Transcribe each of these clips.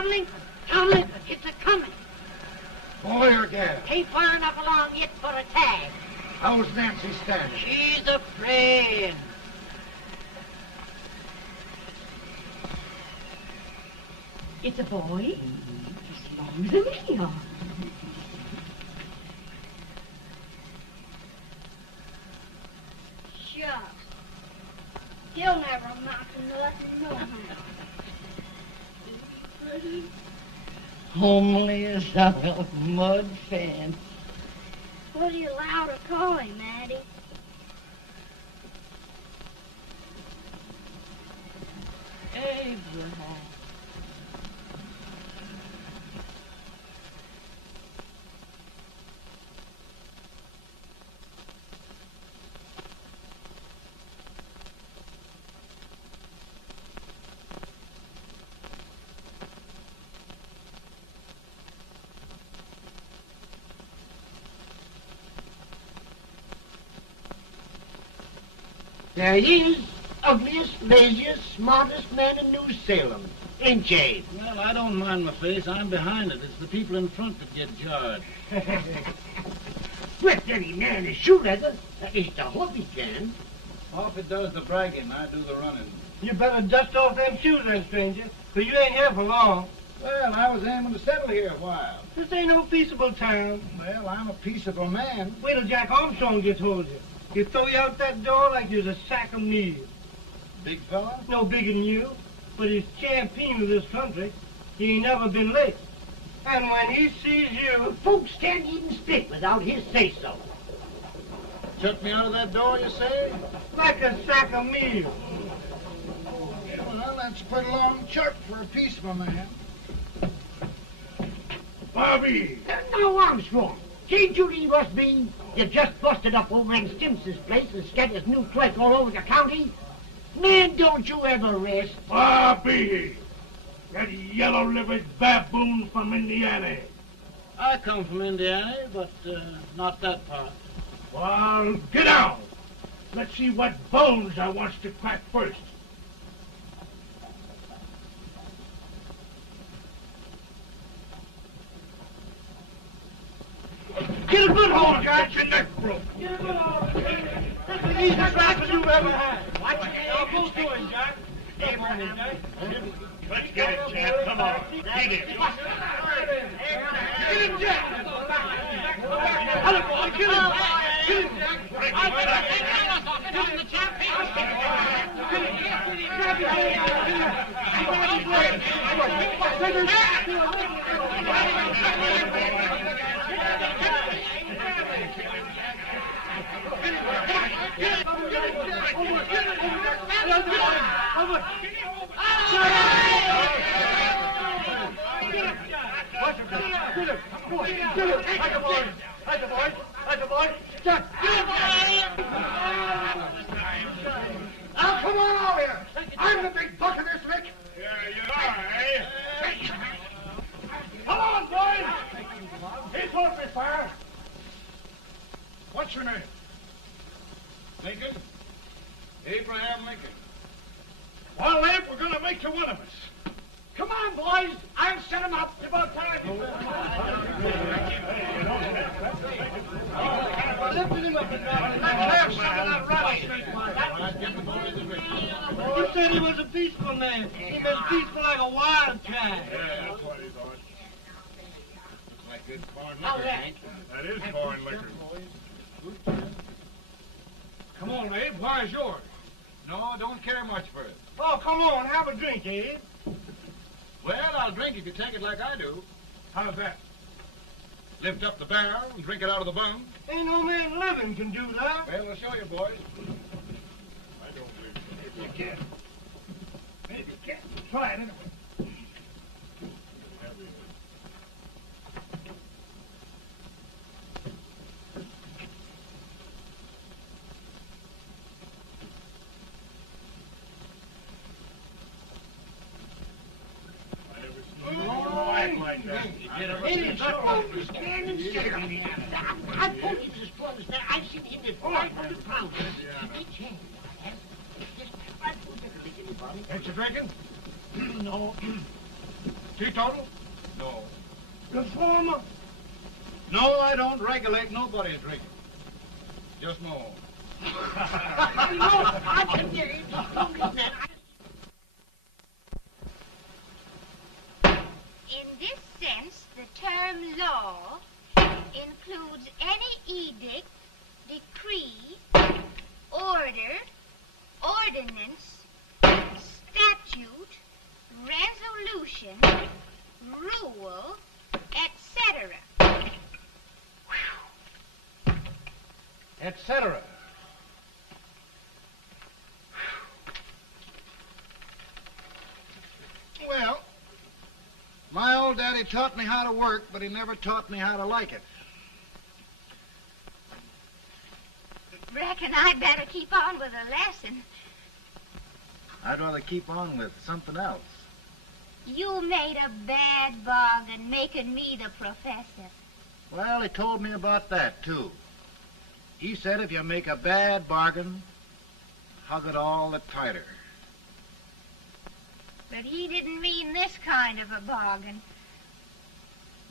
on, Lincoln. John Lincoln, it's a-coming. Boy or gal? Ain't far enough along yet for a tag. How's Nancy standing? She's afraid. It's a boy, as long as a me are. Shucks. He'll never amount to nothing, no how. Homely as a mud fan. What are you allowed to call him, Maddie? Abraham. There he is, ugliest, laziest, smartest man in New Salem, ain't ye? Well, I don't mind my face. I'm behind it. It's the people in front that get jarred. With any man is shoot at us, at least I hope he can. Hoffit does the bragging, I do the running. You better dust off them shoes then, stranger, for you ain't here for long. Well, I was aiming to settle here a while. This ain't no peaceable town. Well, I'm a peaceable man. Wait till Jack Armstrong gets hold of you. He'll throw you out that door like you're a sack of meal. Big fella? No bigger than you, but he's champion of this country. He ain't never been late. And when he sees you... Folks can't even speak without his say-so. Chuck me out of that door, you say? like a sack of meal. Well, that's a pretty long chuck for a peaceable man. Bobby! Now, Armstrong, can't you leave us be? You just busted up over in Stimson's place and scattered new clerk all over the county. Man, don't you ever rest. Bobby! That yellow-livered baboon from Indiana. I come from Indiana, but not that part. Well, get out. Let's see what bones I wants to crack first. Get a good hold, Jack. Your neck broke. Get a good hold. That's the easiest rifle you've ever had. Watch it. Now, go to him, Jack. Abraham, Jack. Let's get it, Jack. Come on. Get it. Get him, Jack. Hello, boy. Get him. Get him, Jack. Break it, Jack. Now, come on over here. I'm the big buck of this lick. Yeah, you are, eh? Come on, boys. He's open fire. What's your name? Lincoln? Abraham Lincoln. Well, Abe, we're going to make you one of us. Come on, boys. I'll set him up. It's about time. Lifted him up and down. Let's have some of that rattlesnake. You said he was a peaceful man. He was peaceful like a wild cat. Yeah, that's what he thought. Looks like good corn How's liquor, that? Hank. That is corn liquor. Come on, Abe. Where's yours? No, don't care much for it. Oh, come on. Have a drink, Abe. Well, I'll drink if you take it like I do. How's that? Lift up the barrel and drink it out of the bung. Ain't no man living can do that. Well, I'll show you, boys. I don't believe so. You can. Maybe you can. Try it anyway. Like that. Hey, suppose you stand and sit on the I told you to spoil this man. I've seen him at 500 pounds. He changed. Just I put it like anybody. Ain't you drinking? No. Teetotal? No. Reformer? No, I don't regulate nobody's drinking. Just my own. I can get it. In this sense, the term law includes any edict, decree, order, ordinance, statute, resolution, rule, etc. Etc. Well, my old daddy taught me how to work, but he never taught me how to like it. Reckon I'd better keep on with the lesson. I'd rather keep on with something else. You made a bad bargain making me the professor. Well, he told me about that, too. He said if you make a bad bargain, hug it all the tighter. But he didn't mean this kind of a bargain.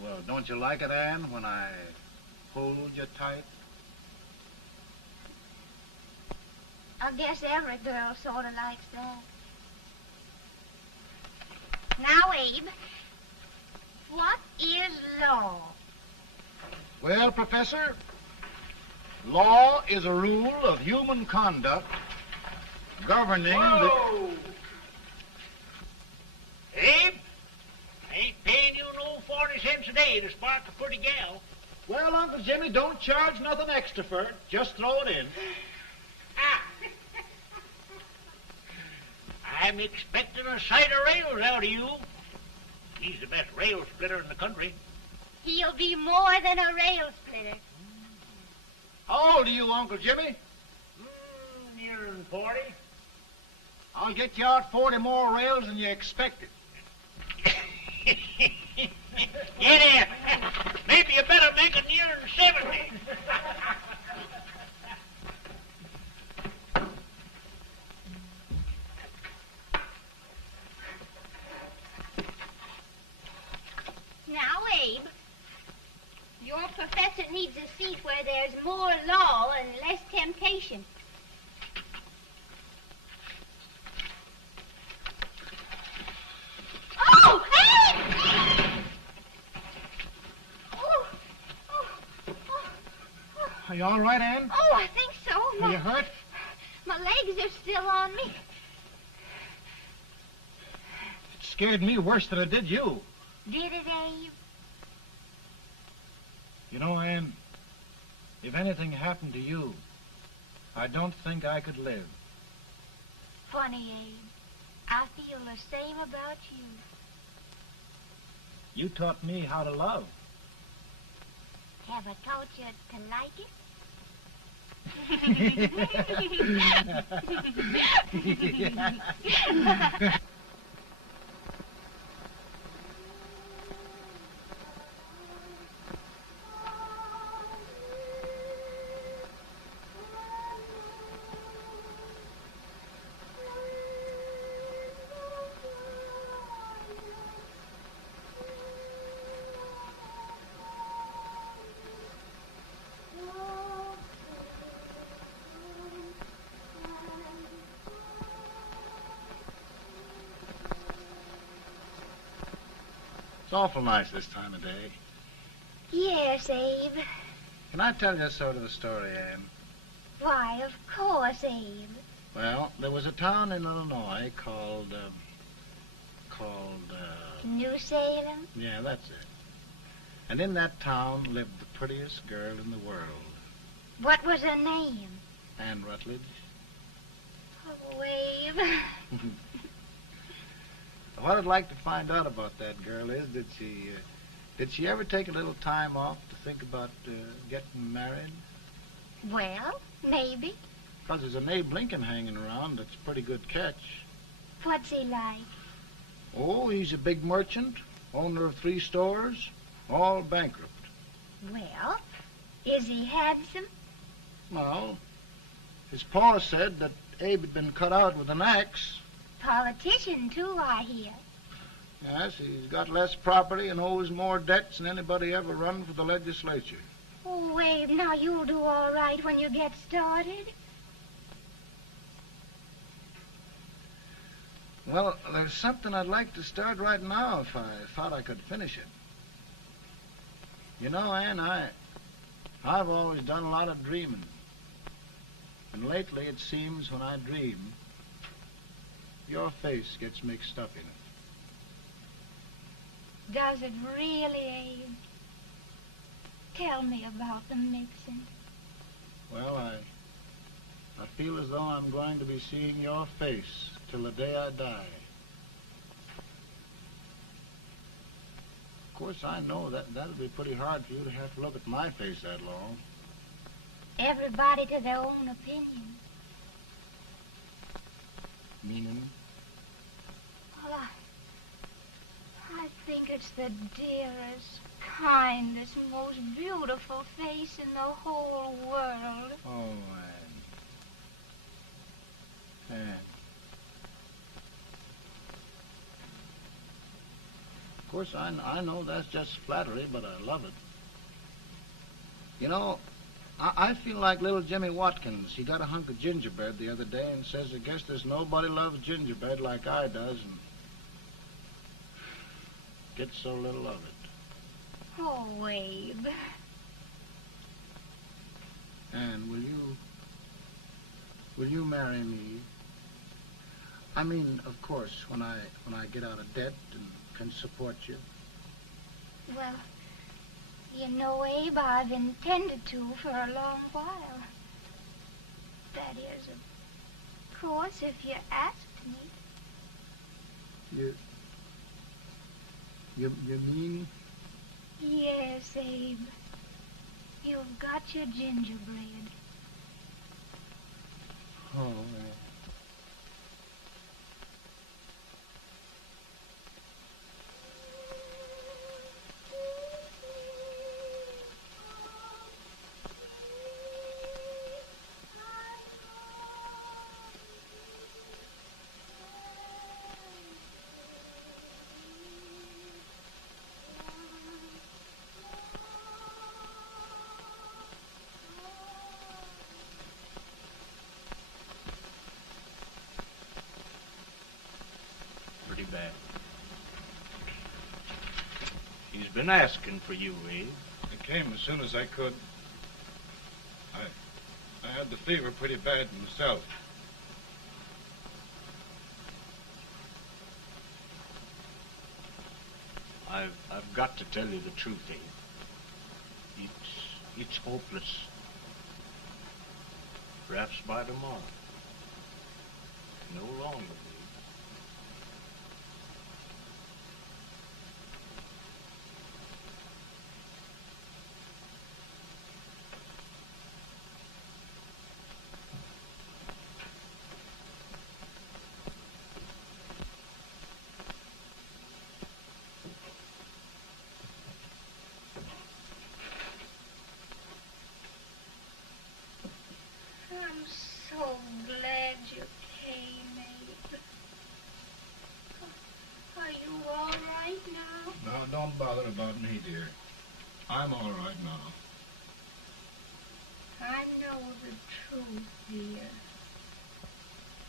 Well, don't you like it, Anne, when I hold you tight? I guess every girl sort of likes that. Now, Abe, what is law? Well, Professor, law is a rule of human conduct governing Whoa! Abe, I ain't paying you no 40 cents a day to spark a pretty gal. Well, Uncle Jimmy, don't charge nothing extra for it. Just throw it in. Ah. I'm expecting a sight of rails out of you. He's the best rail splitter in the country. He'll be more than a rail splitter. How old are you, Uncle Jimmy? Nearing 40. I'll get you out 40 more rails than you expected. Get in. Maybe you better make it nearing 70. Now, Abe, your professor needs a seat where there's more law and less temptation. Oh, Abe! Are you all right, Anne? Oh, I think so. Are you hurt? My legs are still on me. It scared me worse than it did you. Did it, Abe? You know, Anne, if anything happened to you, I don't think I could live. Funny, Abe. I feel the same about you. You taught me how to love. Have I taught you to like it? It's awful nice this time of day. Yes, Abe. Can I tell you sort of a story, Anne? Why, of course, Abe. Well, there was a town in Illinois called, New Salem? yeah, that's it. And in that town lived the prettiest girl in the world, What was her name? Anne Rutledge. Oh, Abe. What I'd like to find out about that girl is, did she ever take a little time off to think about getting married? Well, maybe. Because there's an Abe Lincoln hanging around that's a pretty good catch. What's he like? Oh, he's a big merchant, owner of 3 stores, all bankrupt. Well, is he handsome? Well, his pa said that Abe had been cut out with an axe. Politician, too, I hear. Yes, he's got less property and owes more debts than anybody ever run for the legislature. Oh, Abe, now you'll do all right when you get started. Well, there's something I'd like to start right now if I thought I could finish it. You know, Ann, I've always done a lot of dreaming. And lately it seems when I dream, your face gets mixed up in it. Does it really, Abe? Tell me about the mixing. Well, I feel as though I'm going to be seeing your face till the day I die. Of course, I know that'll be pretty hard for you to have to look at my face that long. Everybody to their own opinion. Meaning? Well, I think it's the dearest, kindest, most beautiful face in the whole world. Oh, Ann. Of course, I know that's just flattery, but I love it. You know, I feel like little Jimmy Watkins. He got a hunk of gingerbread the other day and says, I guess there's nobody loves gingerbread like I does, and gets so little of it. Oh, Abe. Ann, will you marry me? I mean, of course, when I get out of debt and can support you. Well, you know, Abe, I've intended to for a long while. That is, of course, if you asked me. You mean? Yes, Abe. You've got your gingerbread. Oh, Bad. He's been asking for you, Abe. I came as soon as I could. I had the fever pretty bad myself. I've got to tell you the truth, Abe. It's hopeless. Perhaps by tomorrow. No longer. I'm so glad you came, Abe. Are you all right now? No, don't bother about me, dear. I'm all right now. I know the truth, dear.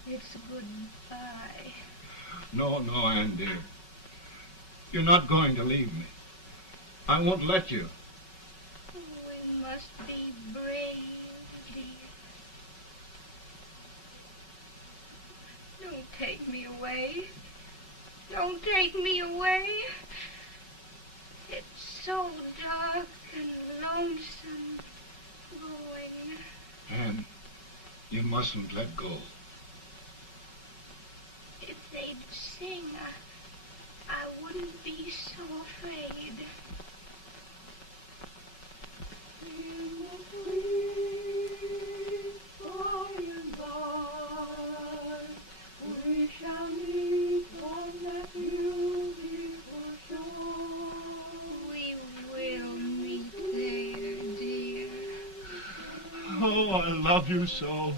It's goodbye. No, Ann, dear. You're not going to leave me. I won't let you. We must be brave, dear. Don't take me away. Don't take me away. It's so dark and lonesome going. Ann, you mustn't let go. If they'd sing, I wouldn't be so afraid. We shall meet on that beautiful shore. We will meet there, dear. Oh, I love you so.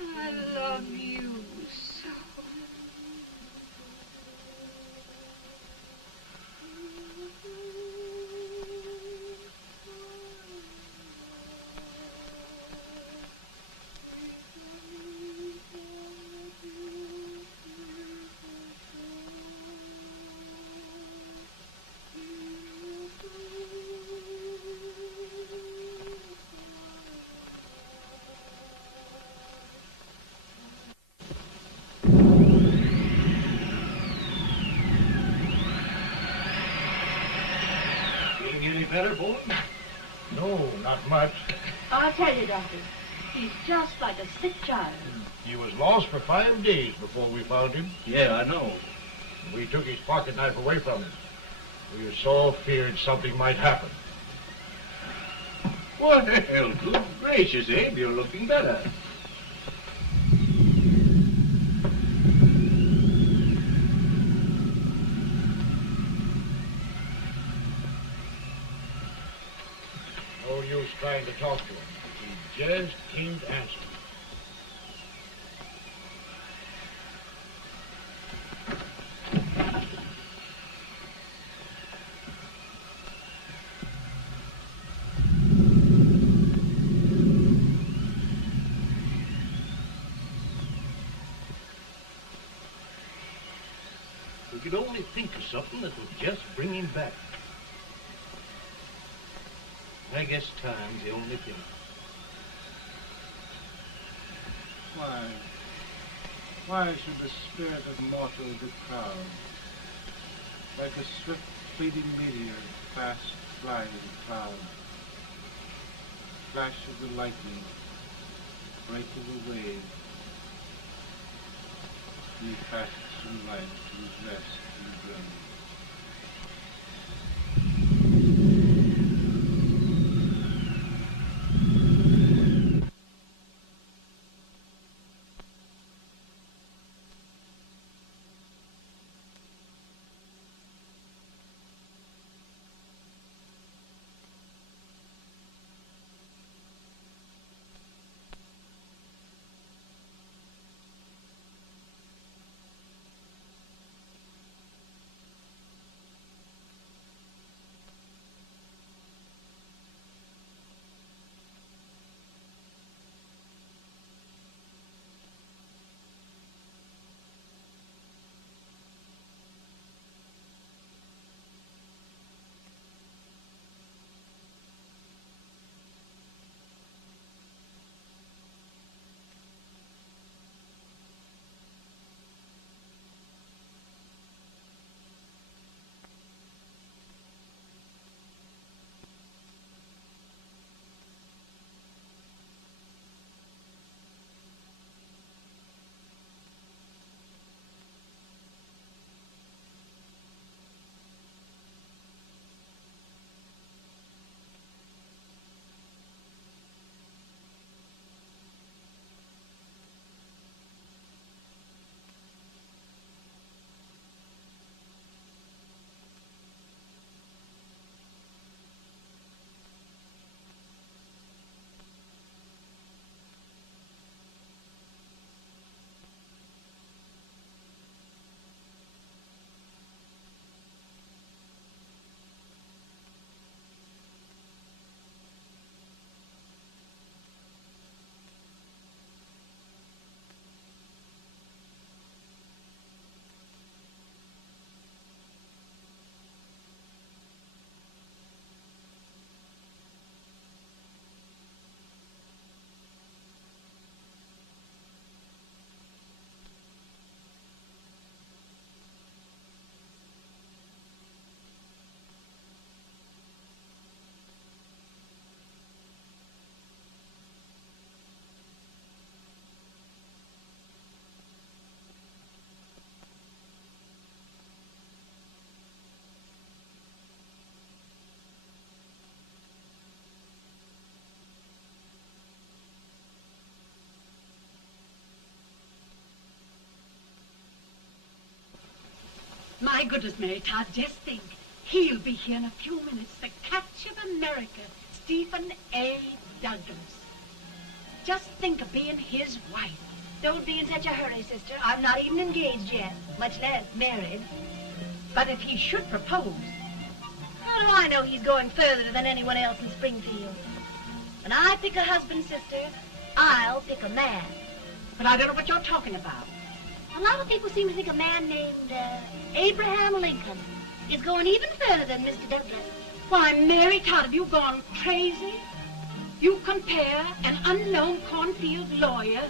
I love you so. better, boy? No, not much. I'll tell you, Doctor, he's just like a sick child. He was lost for 5 days before we found him. Yeah, I know. We took his pocket knife away from him. We were so feared something might happen. What the hell? Good gracious, Abe, you're looking better. No use trying to talk to him. He just can't answer. We could only think of something that would just bring him back. I guess time's the only thing. Why should the spirit of mortal be proud? Like a swift fleeting meteor, fast flying cloud. Flash of the lightning, break of the wave. He passes from life to his rest in the grave. My goodness, Mary Todd, just think. He'll be here in a few minutes. The catch of America, Stephen A. Douglas. Just think of being his wife. Don't be in such a hurry, sister. I'm not even engaged yet, much less married. But if he should propose... How do I know he's going further than anyone else in Springfield? When I pick a husband, sister, I'll pick a man. But I don't know what you're talking about. A lot of people seem to think a man named Abraham Lincoln is going even further than Mr. Douglas. Why, Mary Todd, have you gone crazy? You compare an unknown cornfield lawyer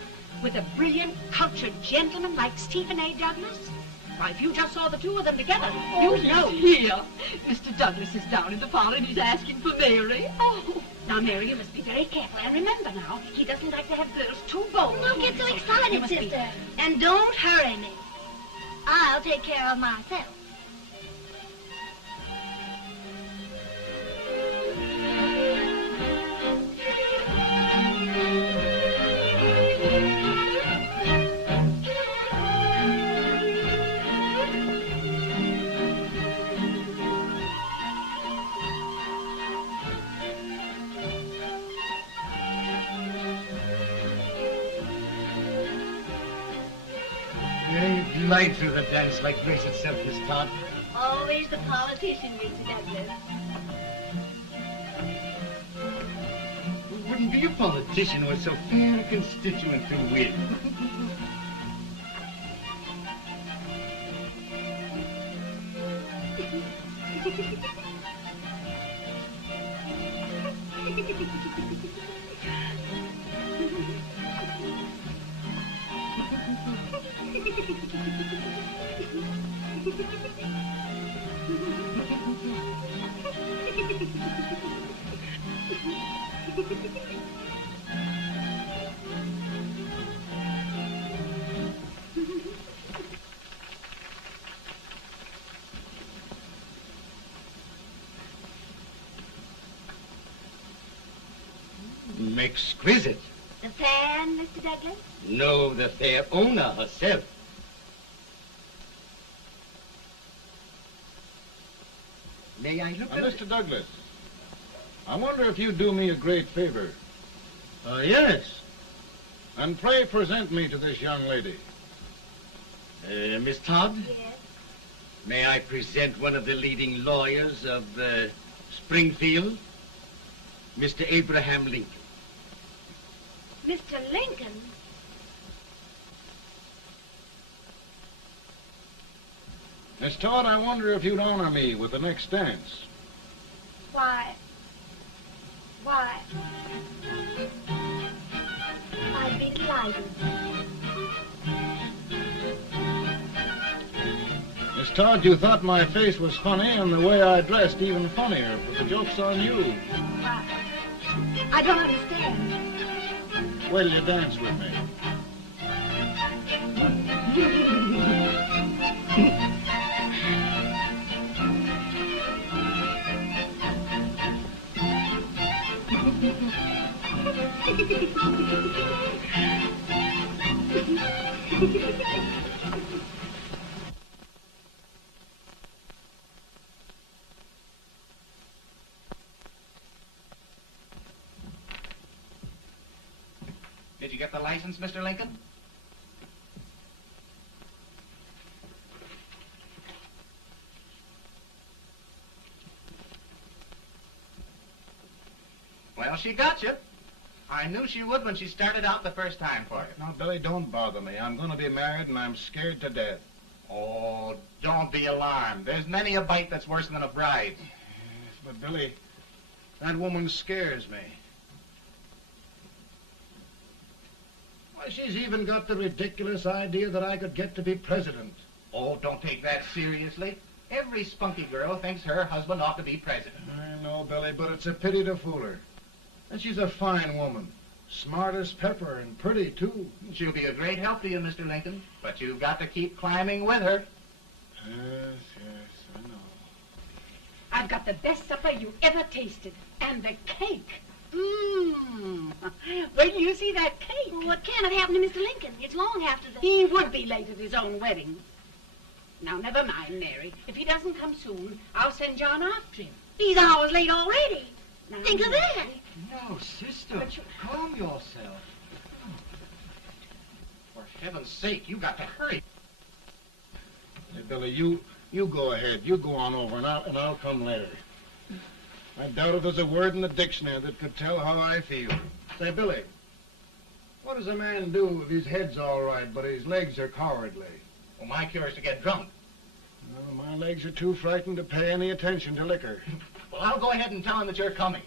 with a brilliant, cultured gentleman like Stephen A. Douglas? Why, if you just saw the two of them together, Oh, you'd know. Here. Mr. Douglas is down in the parlor and he's asking for Mary. Oh. Now, Mary, you must be very careful. And remember now, he doesn't like to have girls too bold. Don't get so You excited, must be- sister. And don't hurry me. I'll take care of myself. You glide through the dance like grace itself, Miss Todd. Always the politician, Mr. Douglas. Wouldn't be a politician with so fair a constituent to win. Exquisite. The fan, Mr. Douglas? No, the fair owner herself. May I look at it? Mr. Douglas, I wonder if you'd do me a great favor. Yes. And pray present me to this young lady. Miss Todd? Yes. May I present one of the leading lawyers of Springfield, Mr. Abraham Lincoln. Mr. Lincoln? Miss Todd, I wonder if you'd honor me with the next dance. Why, I'd be delighted. Miss Todd, you thought my face was funny and the way I dressed even funnier, but the joke's on you. I don't understand. Wait till you dance with me. Did you get the license, Mr. Lincoln? Well, she got you. I knew she would when she started out the first time for you. Now, Billy, don't bother me. I'm going to be married and I'm scared to death. Oh, don't be alarmed. There's many a bite that's worse than a bride. Yes, but Billy, that woman scares me. Why, she's even got the ridiculous idea that I could get to be president. Oh, don't take that seriously. Every spunky girl thinks her husband ought to be president. I know, Billy, but it's a pity to fool her. And she's a fine woman. Smart as pepper and pretty, too. She'll be a great help to you, Mr. Lincoln. But you've got to keep climbing with her. Yes, I know. I've got the best supper you ever tasted. And the cake. Mmm. Wait till you see that cake. Well, what can have happened to Mr. Lincoln? It's long after the... He would be late at his own wedding. Now, never mind, Mary. If he doesn't come soon, I'll send John after him. He's hours late already. Now, Think of that. No, sister. Calm yourself. For heaven's sake, you got to hurry. Hey, Billy, you go ahead. You go on over, and I'll come later. I doubt if there's a word in the dictionary that could tell how I feel. Say, Billy, what does a man do if his head's all right, but his legs are cowardly? Well, my cure is to get drunk. Well, my legs are too frightened to pay any attention to liquor. Well, I'll go ahead and tell him that you're coming.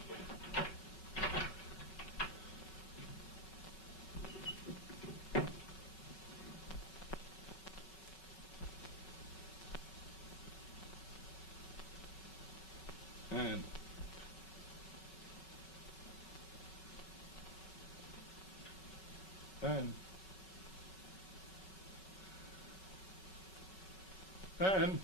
And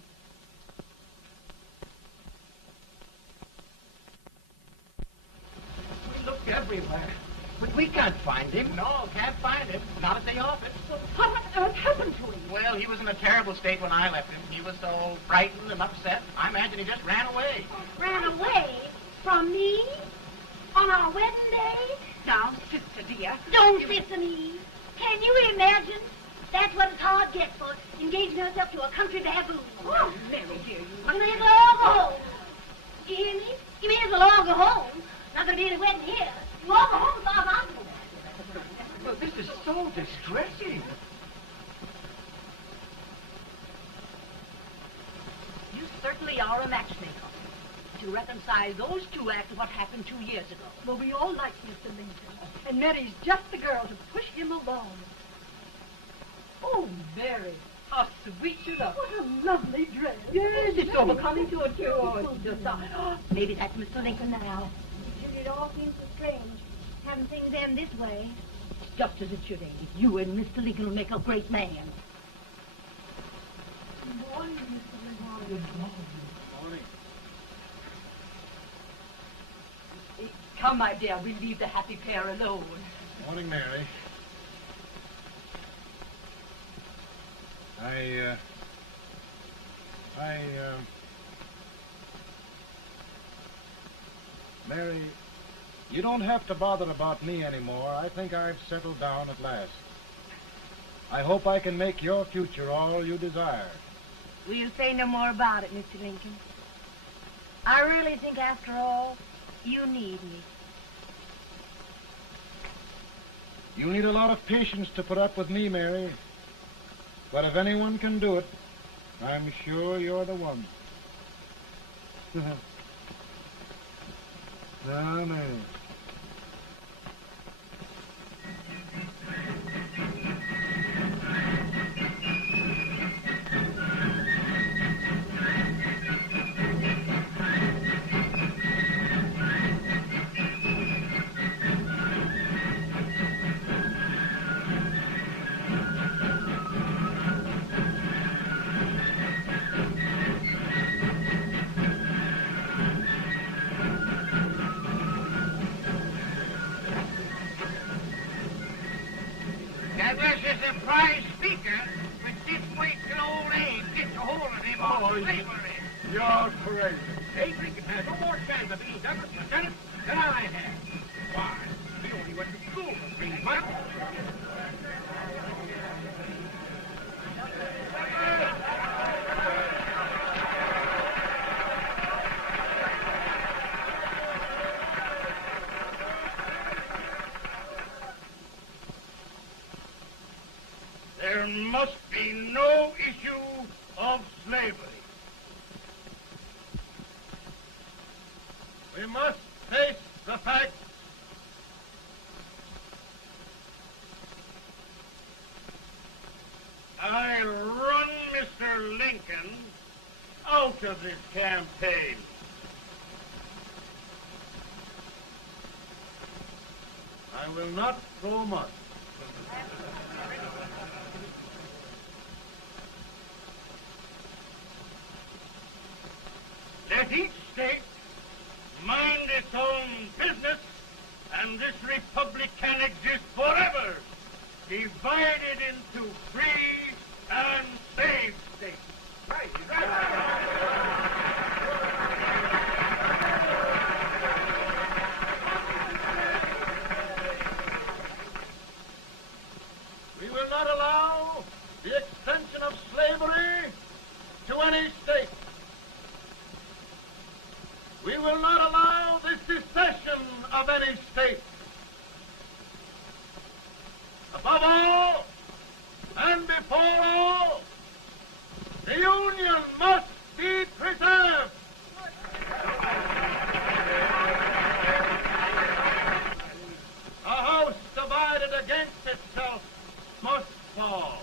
We looked everywhere, but we can't find him. No, can't find him. Not at the office. Well, what on earth happened to him? Well, he was in a terrible state when I left him. He was so frightened and upset. I imagine he just ran away. Ran away from me on our wedding day? Now, sister dear. Don't listen to me. Can you imagine? That's what a hard gets for engaging herself to a country baboon. Oh, Mary, dear, you... You may as well all go home. Do you hear me? You may as well all go home. Not gonna be any wedding here. You all go home as far as I'm concerned. Well, this is so distressing. You certainly are a matchmaker. To reconcile those two after what happened 2 years ago. Well, we all like Mr. Lincoln. And Mary's just the girl to push him along. Oh, Mary, how sweet you look. What a lovely dress. Yes, it's so becoming to it, too. Oh, it's just... maybe that's Mr. Lincoln now. It all seems so strange, having things end this way. It's just as it should end. You and Mr. Lincoln will make a great man. Good morning, Mr. Lincoln. Good morning. morning. Come, my dear, we'll leave the happy pair alone. Morning, Mary. Mary, you don't have to bother about me anymore. I think I've settled down at last. I hope I can make your future all you desire. We'll say no more about it, Mr. Lincoln. I really think, after all, you need me. You need a lot of patience to put up with me, Mary. But if anyone can do it, I'm sure you're the one. Now, Mary. Douglas is a prize speaker, but this wait till old age gets a hold of him on slavery. You're crazy. Abe Lincoln has no more chance of being Douglas Lieutenant than I have. Why, he only went to school for 3 months. There must be no issue of slavery. We must face the fact I run Mr. Lincoln out of this campaign. I will not go much. Let each state mind its own business, and this republic can exist forever, divided into free and slave states. Right. We will not allow the extension of slavery to any state. We will not allow the secession of any state. Above all, and before all, the Union must be preserved. A house divided against itself must fall.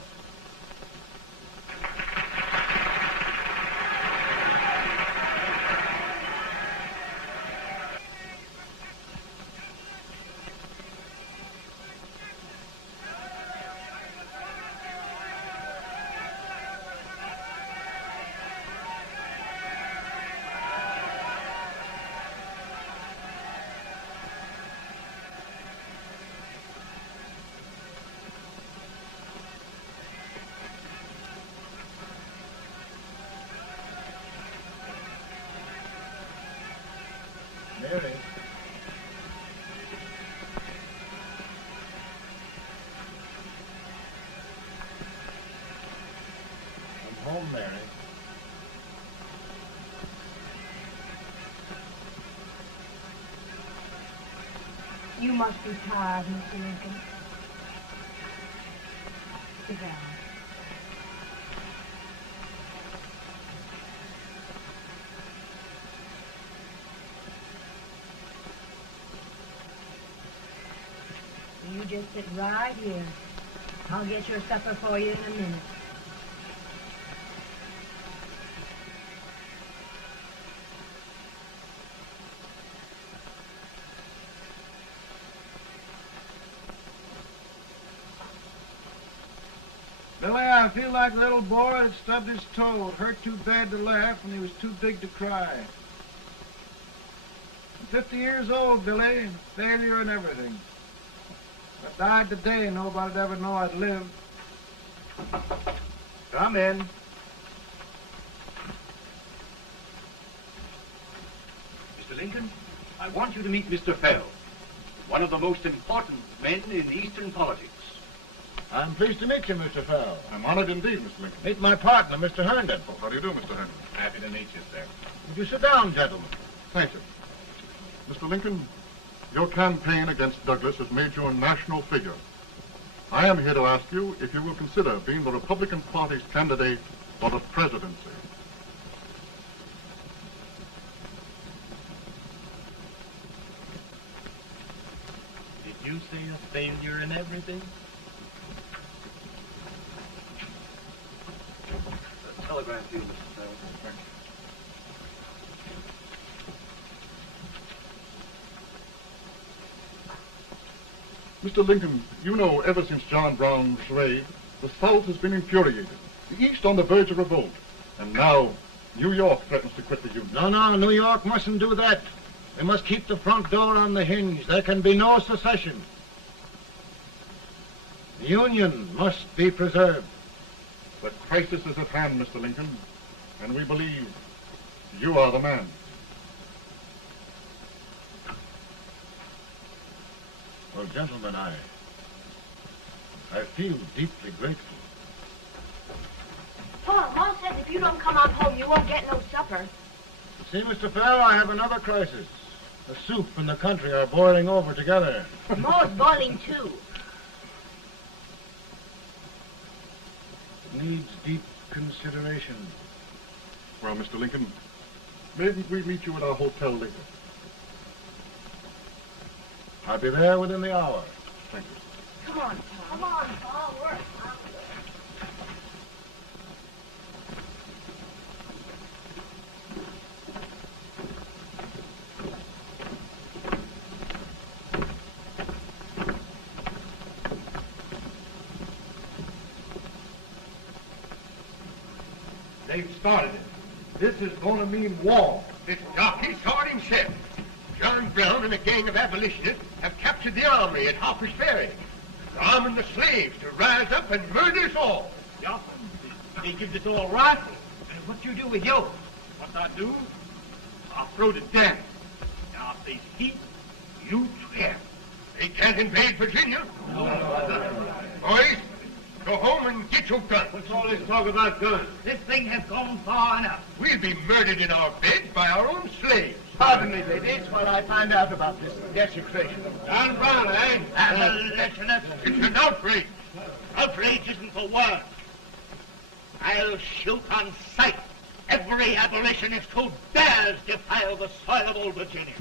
home, Mary. You must be tired, Mr. Lincoln. Sit down. You just sit right here. I'll get your supper for you in a minute. Billy, I feel like a little boy that stubbed his toe. It hurt too bad to laugh and he was too big to cry. I'm 50 years old, Billy, failure and everything. If I died today, nobody'd ever know I'd lived. Come in. Mr. Lincoln, I want you to meet Mr. Fell, one of the most important men in Eastern politics. I'm pleased to meet you, Mr. Fell. I'm honored indeed, Mr. Lincoln. Meet my partner, Mr. Herndon. Oh, how do you do, Mr. Herndon? Happy to meet you, sir. Would you sit down, gentlemen? Thank you. Mr. Lincoln, your campaign against Douglas has made you a national figure. I am here to ask you if you will consider being the Republican Party's candidate for the presidency. Did you say a failure in everything? Telegram to you, Mr. Fell. Thank you. Mr. Lincoln, you know ever since John Brown's raid, the South has been infuriated, the East on the verge of revolt, and now New York threatens to quit the Union. No, New York mustn't do that. They must keep the front door on the hinge. There can be no secession. The Union must be preserved. The crisis is at hand, Mr. Lincoln, and we believe you are the man. Well, gentlemen, I feel deeply grateful. Paul, Mom says if you don't come on home, you won't get no supper. See, Mr. Fell, I have another crisis. The soup and the country are boiling over together. Ma's boiling too. It needs deep consideration. Well, Mr. Lincoln, maybe we meet you at our hotel later. I'll be there within the hour. Thank you. Come on, Paul. Come on, Paul. Work. They've started it. This is going to mean war. This jockey saw it himself. John Brown and a gang of abolitionists have captured the armory at Harper's Ferry. They're arming the slaves to rise up and murder us all. Yeah, they give us all rifles. And what you do with yours? What I do? I'll throw the damn. Now, if they keep, you trap. They can't invade Virginia. Boys, go home and get your guns. What's all this talk about guns? This thing has gone far enough. We'll be murdered in our beds by our own slaves. Pardon me, ladies, while I find out about this desecration. John Brown, eh? Abolitionist. It's an outrage. Outrage isn't the word. I'll shoot on sight every abolitionist who dares defile the soil of old Virginia.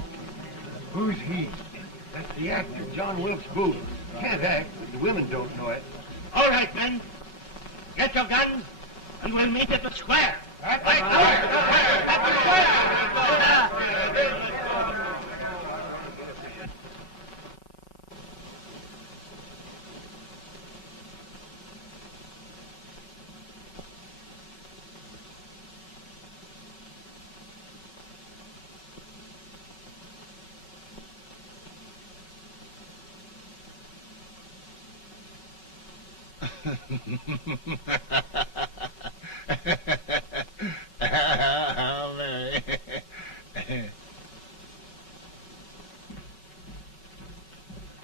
Who's he? That's the actor, John Wilkes Booth. Can't act, but the women don't know it. All right, men. Get your guns, and we'll meet at the square. At the square!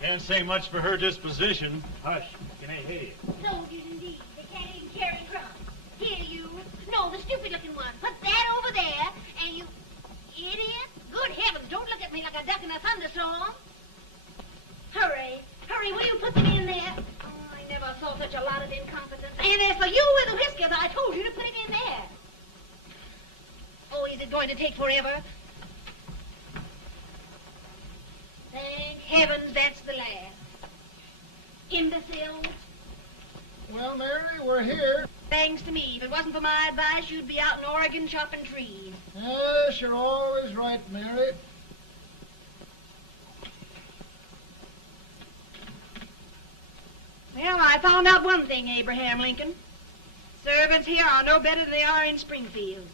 Can't say much for her disposition. Hush, can I hear you? Soldiers indeed. They can't even carry drums. Here, you. for you with the whiskey, but I told you to put it in there. Oh, is it going to take forever? Thank heavens that's the last. Imbecile. Well, Mary, we're here. Thanks to me. If it wasn't for my advice, you'd be out in Oregon chopping trees. Yes, you're always right, Mary. Well, I found out one thing, Abraham Lincoln. Servants here are no better than they are in Springfield.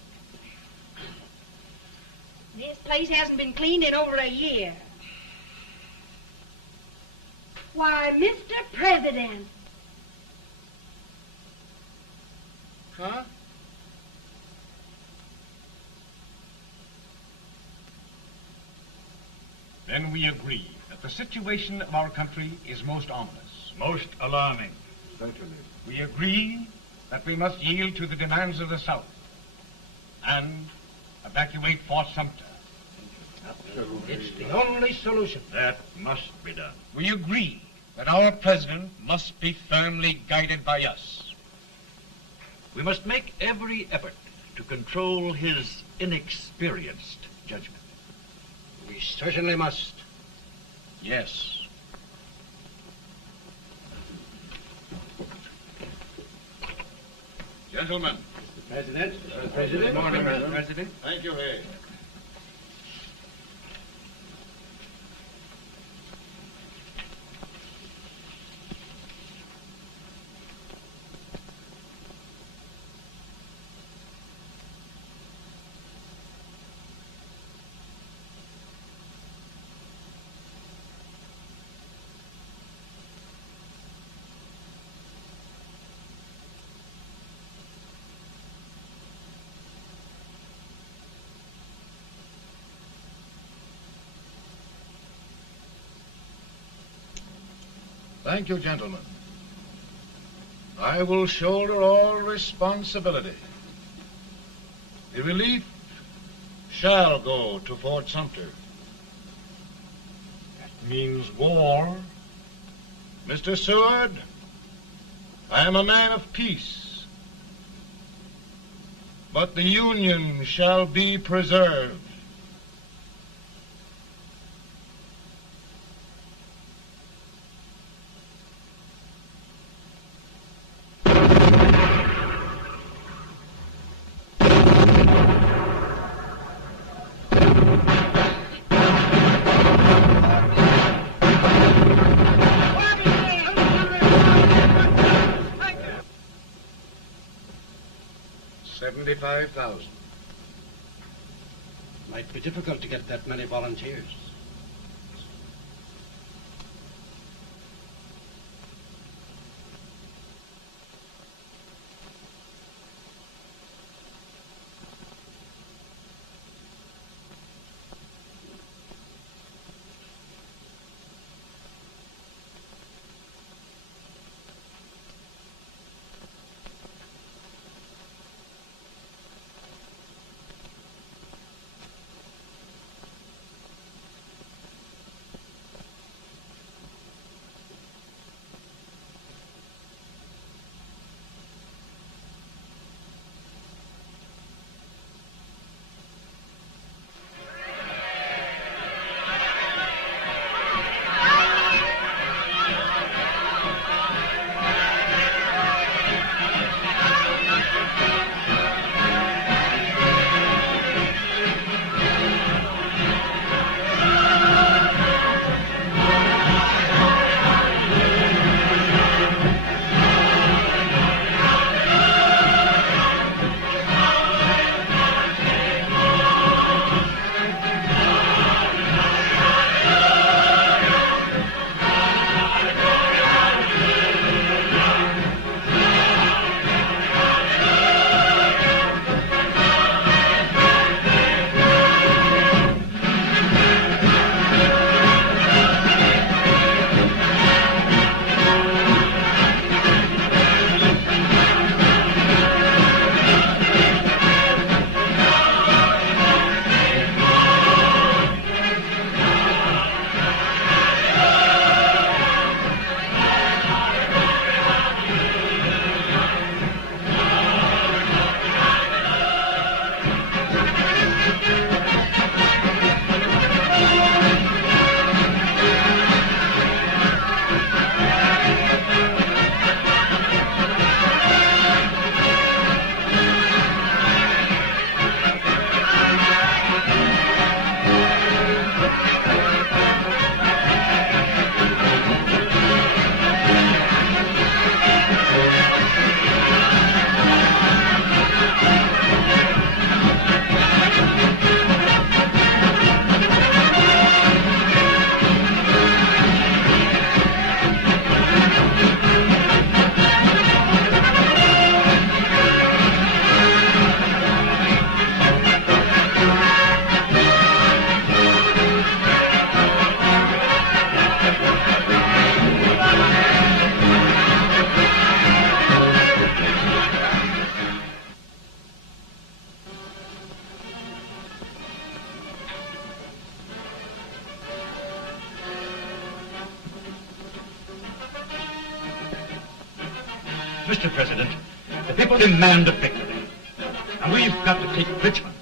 This place hasn't been cleaned in over a year. Why, Mr. President. Huh? Then we agree that the situation of our country is most ominous. Most alarming. Certainly. We agree that we must yield to the demands of the South and evacuate Fort Sumter. It's the only solution. That must be done. We agree that our president must be firmly guided by us. We must make every effort to control his inexperienced judgment. We certainly must. Yes. Gentlemen. Mr. President. Mr. President. Good morning, Madam. Mr. President. Thank you, Hay. Thank you, gentlemen. I will shoulder all responsibility. The relief shall go to Fort Sumter. That means war. Mr. Seward, I am a man of peace, but the Union shall be preserved. $75,000. Might be difficult to get that many volunteers. Mr. President, the people demand a victory. And we've got to take Richmond.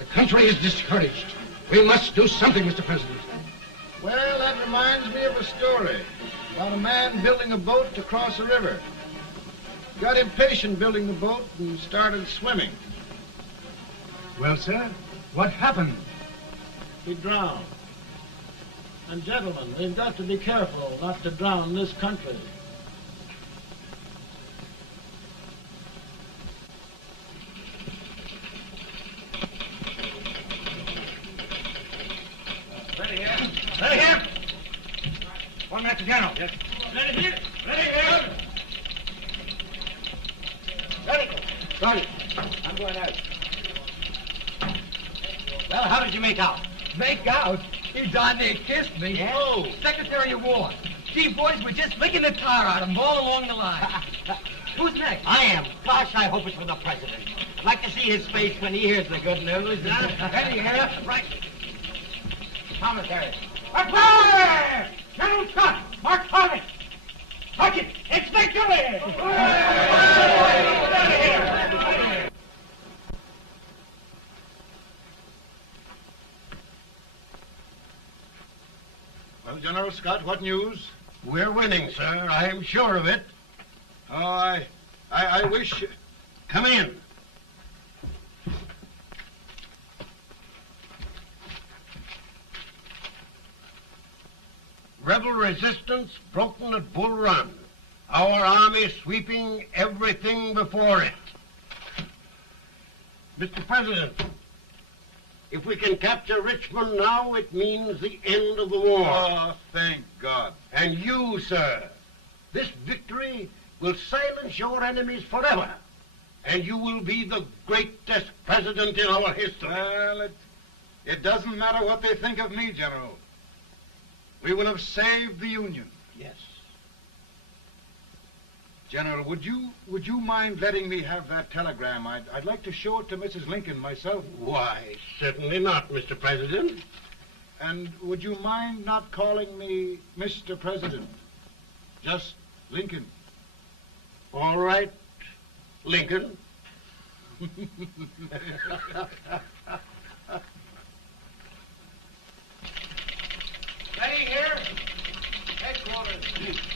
The country is discouraged. We must do something, Mr. President. Well, that reminds me of a story about a man building a boat to cross a river. He got impatient building the boat and started swimming. Well, sir, what happened? He drowned. And gentlemen, we've got to be careful not to drown this country. Ready here. Ready here. 1 minute to General. Yes. Ready here. Ready here. Ready. Ready. I'm going out. Well, how did you make out? Make out? He darn near kissed me. Yeah? Oh, Secretary of War. Gee, boys, we're just licking the tar out of him all along the line. Who's next? I am. Gosh, I hope it's for the president. I'd like to see his face when he hears the good news. Ready here. Right. Commissary. Fire! General Scott, Mark Thomas. Sergeant, it's victory! Well, General Scott, what news? We're winning, sir. I'm sure of it. Oh, I wish... Come in. Rebel resistance broken at Bull Run. Our army sweeping everything before it. Mr. President, if we can capture Richmond now, it means the end of the war. Oh, thank God. And you, sir, this victory will silence your enemies forever. And you will be the greatest president in our history. Well, it doesn't matter what they think of me, General. We will have saved the Union. Yes. General, would you mind letting me have that telegram? I'd like to show it to Mrs. Lincoln myself. Why, certainly not, Mr. President. And would you mind not calling me Mr. President? Just Lincoln. All right, Lincoln. Ready here. Headquarters.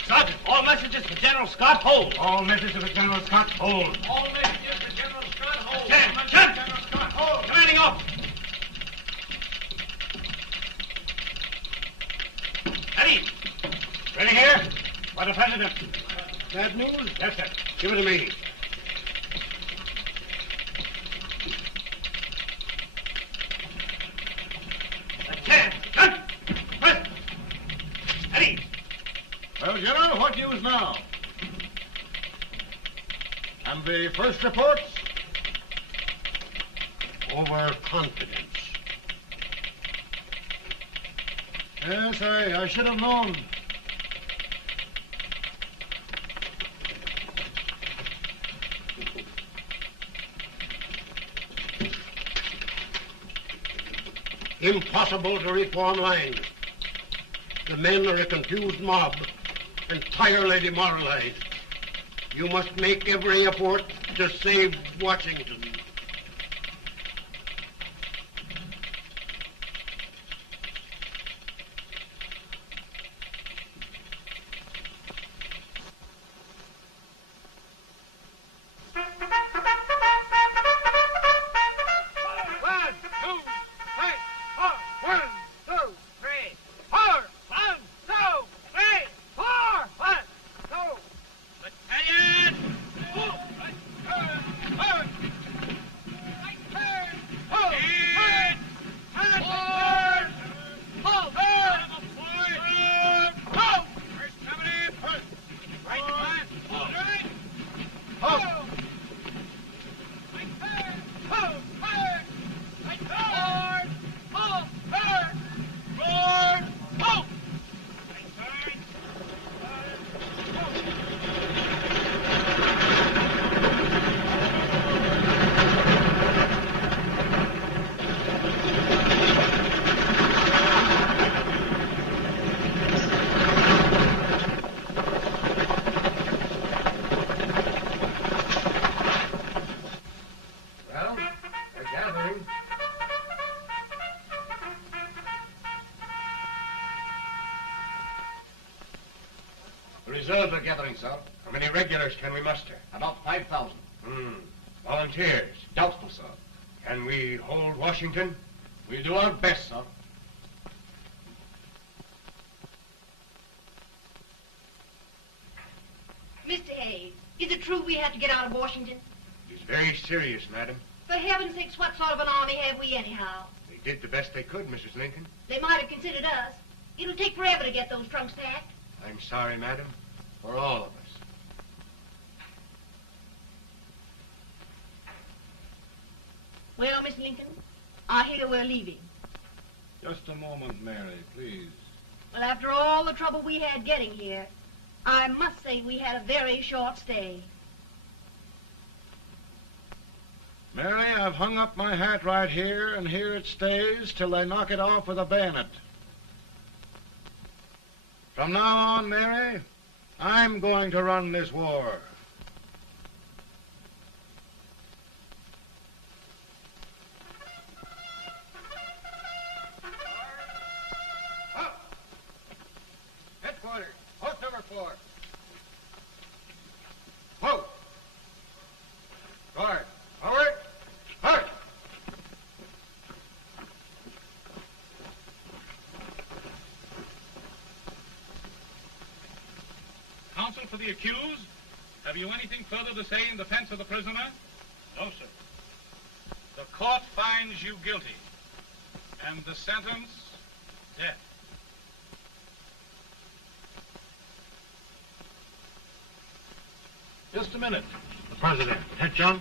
Sergeant, all messages for General Scott, hold. All messages for General Scott, hold. All messages for General Scott, hold. General Scott, hold. Commanding officer. Ready. Ready here. For the President. Bad news? Yes, sir. Give it to me. Well, General, what news now? And the first reports? Overconfidence. Yes, I should have known. Impossible to reform lines. The men are a confused mob, entirely demoralized. You must make every effort to save Washington. reserves are gathering, sir. How many regulars can we muster? About 5,000. Volunteers? Doubtful, sir. Can we hold Washington? We'll do our best, sir. Mr. Hayes, is it true we have to get out of Washington? It's very serious, madam. For heaven's sakes, what sort of an army have we anyhow? They did the best they could, Mrs. Lincoln. They might have considered us. It'll take forever to get those trunks packed. I'm sorry, madam, for all of us. Well, Miss Lincoln, I hear we're leaving. Just a moment, Mary, please. Well, after all the trouble we had getting here, I must say we had a very short stay. Mary, I've hung up my hat right here, and here it stays till they knock it off with a bayonet. From now on, Mary, I'm going to run this war. Headquarters, post number 4. Whoa! Guard, forward, hurry! Counsel for the accused, have you anything further to say in defense of the prisoner? No, sir. The court finds you guilty, and the sentence, death. Just a minute. The President. Head, John.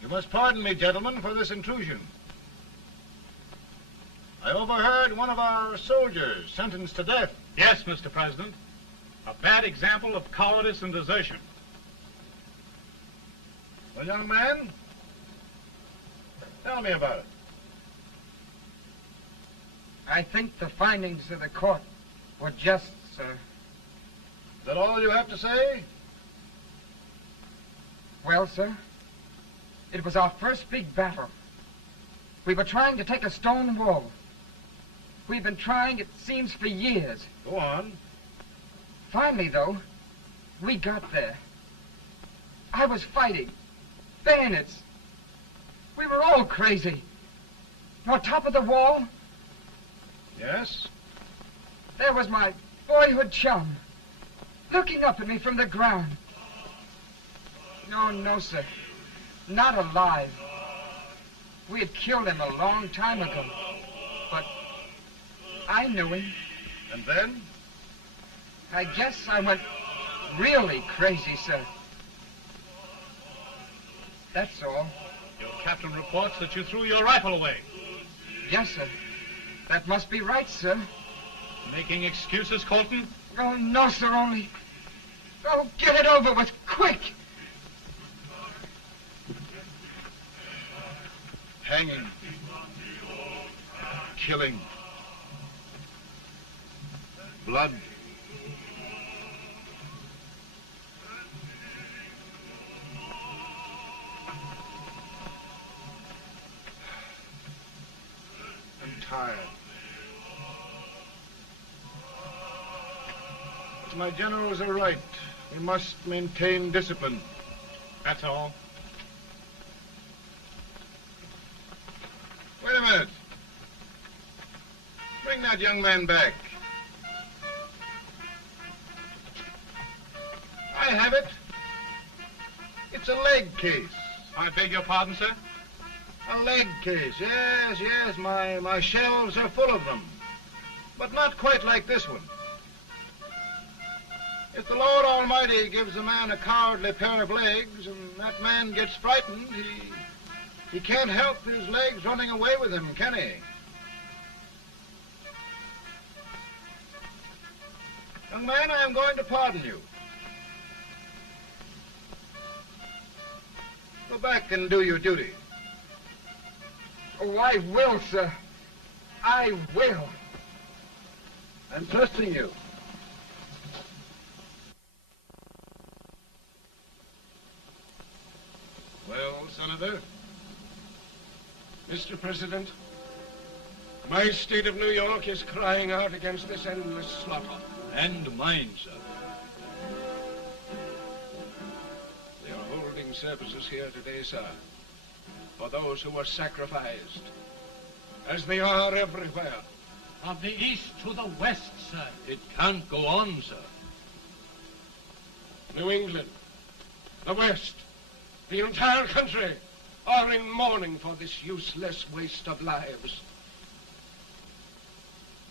You must pardon me, gentlemen, for this intrusion. I overheard one of our soldiers sentenced to death. Yes, Mr. President. A bad example of cowardice and desertion. Well, young man, tell me about it. I think the findings of the court were just, sir. Is that all you have to say? Well, sir, it was our first big battle. We were trying to take a stone wall. We've been trying, it seems, for years. Go on. Finally, though, we got there. I was fighting. Bayonets. We were all crazy. On top of the wall, Yes? there was my boyhood chum, looking up at me from the ground. No, sir. Not alive. We had killed him a long time ago. But I knew him. And then? I guess I went really crazy, sir. That's all. Your captain reports that you threw your rifle away. Yes, sir. That must be right, sir. Making excuses, Colton? Oh, no, sir, only... Oh, get it over with, quick! Hanging. Killing. Blood. I'm tired. My generals are right. We must maintain discipline. That's all. Wait a minute. Bring that young man back. I have it. It's a leg case. I beg your pardon, sir? A leg case, yes. My shelves are full of them. But not quite like this one. If the Lord Almighty gives a man a cowardly pair of legs and that man gets frightened, he can't help his legs running away with him, can he? Young man, I am going to pardon you. Go back and do your duty. Oh, I will, sir. I will. I'm trusting you. Well, Senator? Mr. President, My state of New York is crying out against this endless slaughter. And mine, sir. They are holding services here today, sir, for those who were sacrificed, as they are everywhere. From the east to the west, sir. It can't go on, sir. New England, the West, the entire country are in mourning for this useless waste of lives.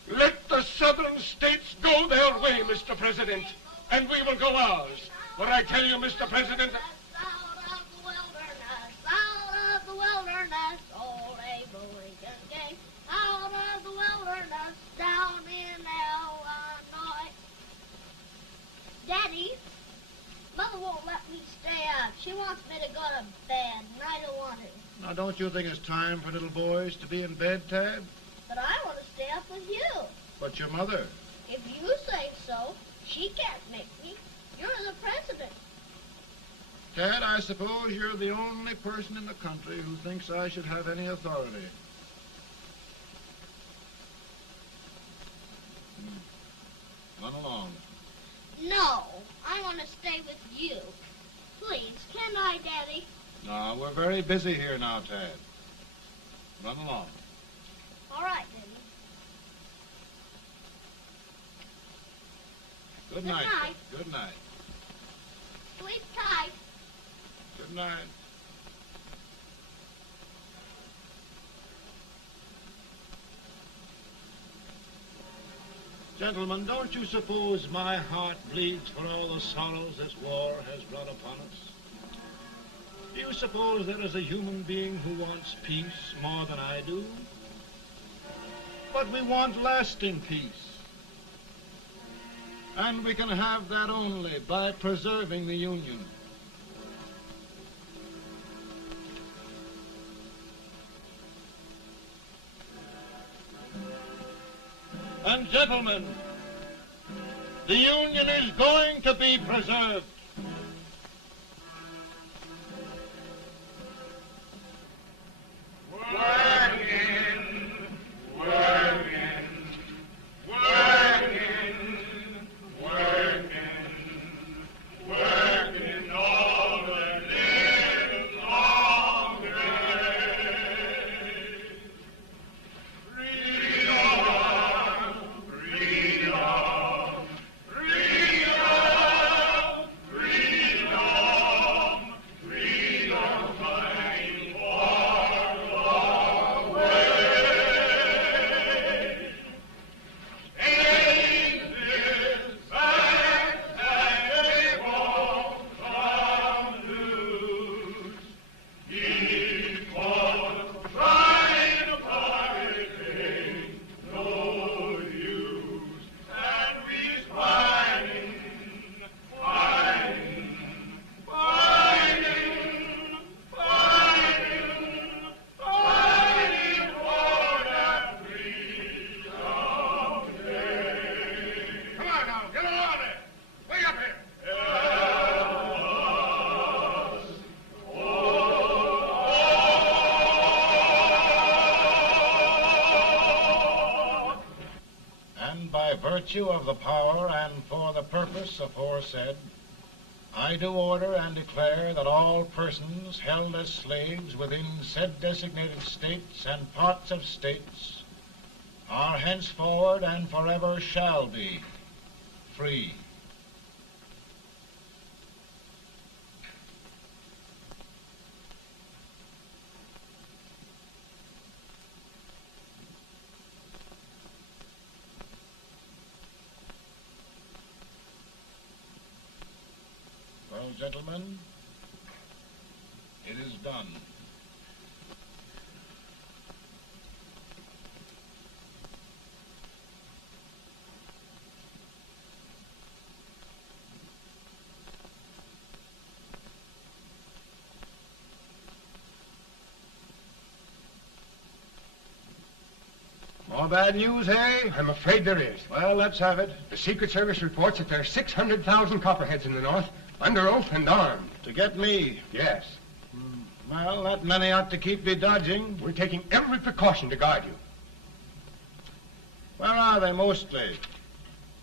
Let the southern states go their way, Mr. President, and we will go ours. For I tell you, Mr. President, Out of the wilderness, old Abraham Lincoln came. Out of the wilderness, down in Illinois. Daddy, Mother won't let me stay up. She wants me to go to bed, and I don't want to. Now, don't you think it's time for little boys to be in bed, Tad? But I want to stay up with you. But your mother. If you say so, she can't make me. You're the president. Tad, I suppose you're the only person in the country who thinks I should have any authority. Run along. No, I want to stay with you. Please, can I, Daddy? No, we're very busy here now, Tad. Run along. All right, Daddy. Good Good night. night. Good night. Sleep tight. Good night. Gentlemen, don't you suppose my heart bleeds for all the sorrows this war has brought upon us? Do you suppose there is a human being who wants peace more than I do? But we want lasting peace. And we can have that only by preserving the Union. And gentlemen, the Union is going to be preserved. Virtue of the power and for the purpose aforesaid, I do order and declare that all persons held as slaves within said designated states and parts of states are henceforward and forever shall be free. Well, gentlemen, it is done. More bad news, hey? I'm afraid there is. Well, let's have it. The Secret Service reports that there are 600,000 copperheads in the North, under oath and armed. To get me? Yes. Well, that many ought to keep me dodging. We're taking every precaution to guard you. Where are they mostly?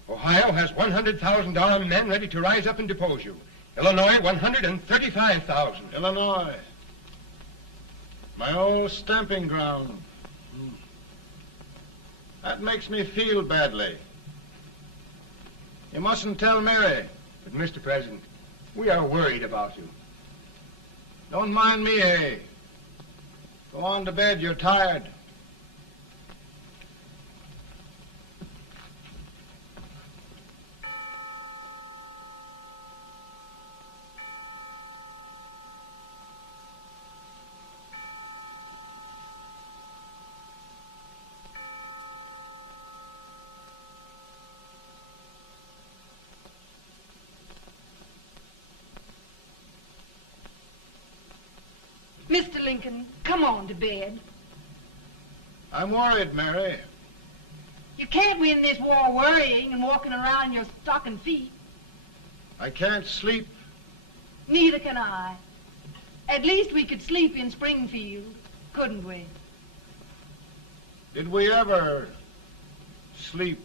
Ohio has 100,000 armed men ready to rise up and depose you. Illinois, 135,000. Illinois. My old stamping ground. That makes me feel badly. You mustn't tell Mary. But, Mr. President, we are worried about you. Don't mind me, eh? Go on to bed. You're tired. Mr. Lincoln, come on to bed. I'm worried, Mary. You can't win this war worrying and walking around in your stocking feet. I can't sleep. Neither can I. At least we could sleep in Springfield, couldn't we? Did we ever sleep?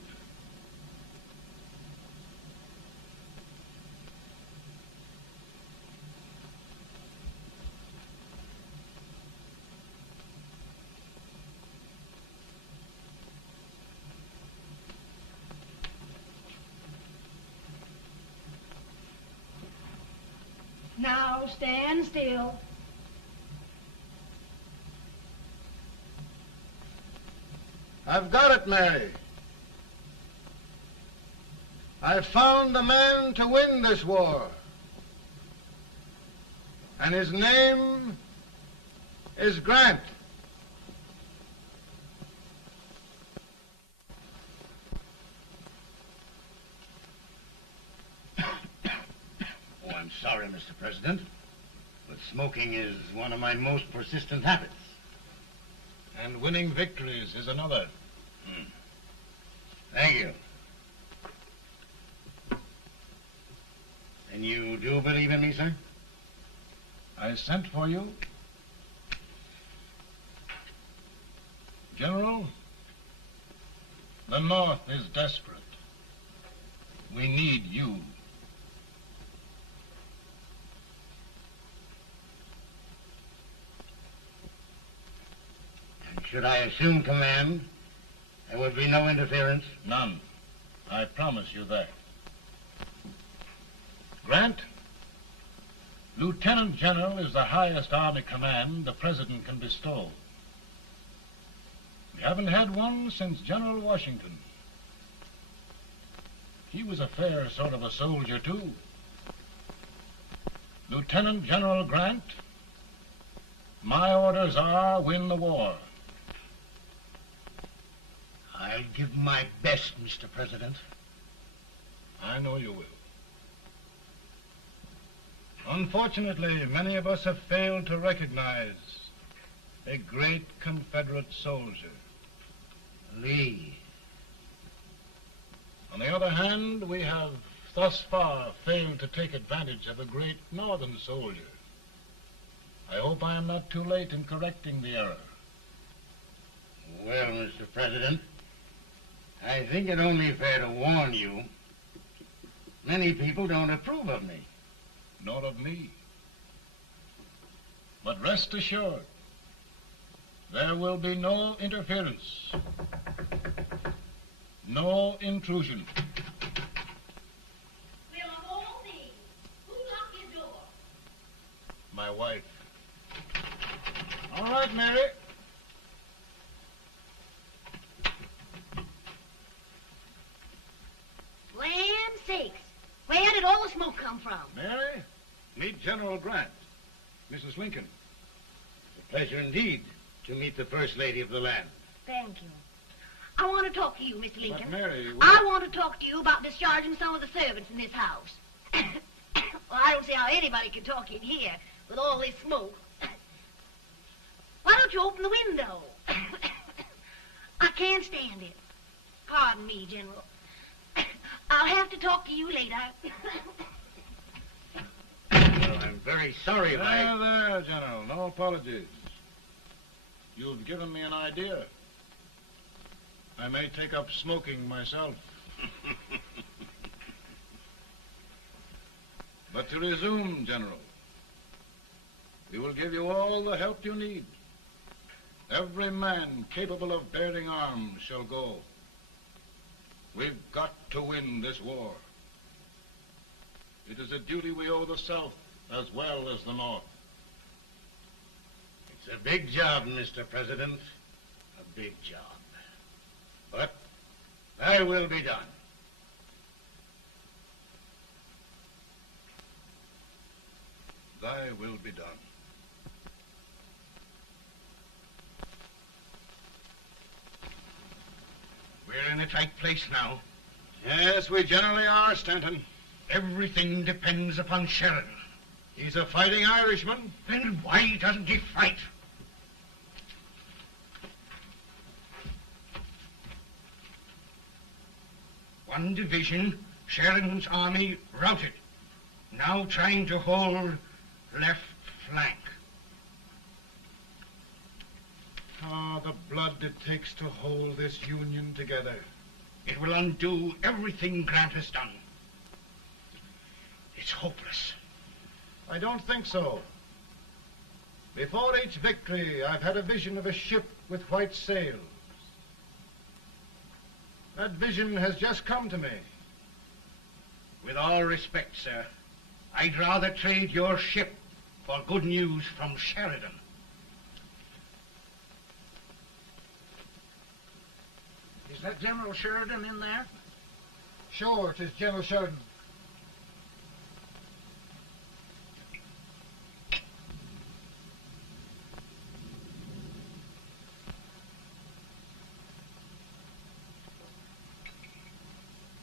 Now stand still. I've got it, Mary. I've found the man to win this war. And his name is Grant. Oh, I'm sorry, Mr. President, but smoking is one of my most persistent habits. And winning victories is another. Thank you. And you do believe in me, sir? I sent for you. General, the North is desperate. We need you. And should I assume command, there would be no interference? None. I promise you that. Grant, Lieutenant General is the highest army command the President can bestow. We haven't had one since General Washington. He was a fair sort of a soldier, too. Lieutenant General Grant, my orders are win the war. I'll give my best, Mr. President. I know you will. Unfortunately, many of us have failed to recognize a great Confederate soldier, Lee. On the other hand, we have thus far failed to take advantage of a great Northern soldier. I hope I am not too late in correcting the error. Well, Mr. President, I think it only fair to warn you. Many people don't approve of me. Nor of me. But rest assured, there will be no interference, no intrusion. Well, of all things, who locked your door? My wife. All right, Mary. Land sakes, where did all the smoke come from? Mary, meet General Grant, Mrs. Lincoln. It's a pleasure indeed to meet the First Lady of the land. Thank you. I want to talk to you, Mr. Lincoln. But Mary, I want to talk to you about discharging some of the servants in this house. Well, I don't see how anybody can talk in here with all this smoke. Why don't you open the window? I can't stand it. Pardon me, General. I'll have to talk to you later. Well, I'm very sorry if I... There, General. No apologies. You've given me an idea. I may take up smoking myself. But to resume, General, we will give you all the help you need. Every man capable of bearing arms shall go. We've got to win this war. It is a duty we owe the South as well as the North. It's a big job, Mr. President. A big job. But thy will be done. Thy will be done. We're in a tight place now. Yes, we generally are, Stanton. Everything depends upon Sheridan. He's a fighting Irishman. Then why doesn't he fight? One division, Sheridan's army, routed. Now trying to hold left flank. Ah, the blood it takes to hold this Union together. It will undo everything Grant has done. It's hopeless. I don't think so. Before each victory, I've had a vision of a ship with white sails. That vision has just come to me. With all respect, sir, I'd rather trade your ship for good news from Sheridan. Is that General Sheridan in there? Sure, it is General Sheridan.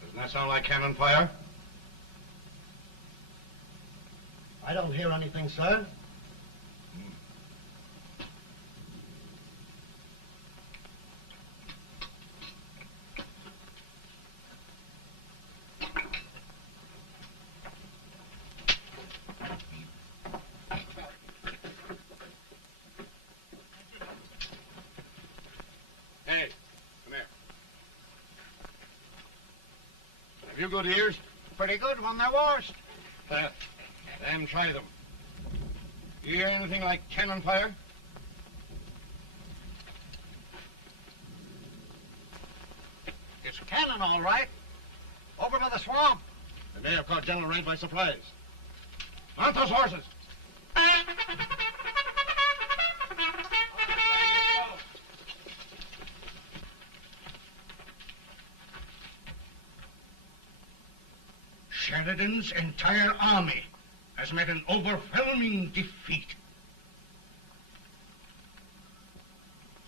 Doesn't that sound like cannon fire? I don't hear anything, sir. Hey, come here. Have you good ears? Pretty good when they're washed. Then try them. You hear anything like cannon fire? It's cannon, all right. Over by the swamp. They may have caught General Wright by surprise. Mount those horses! Sheridan's entire army has met an overwhelming defeat.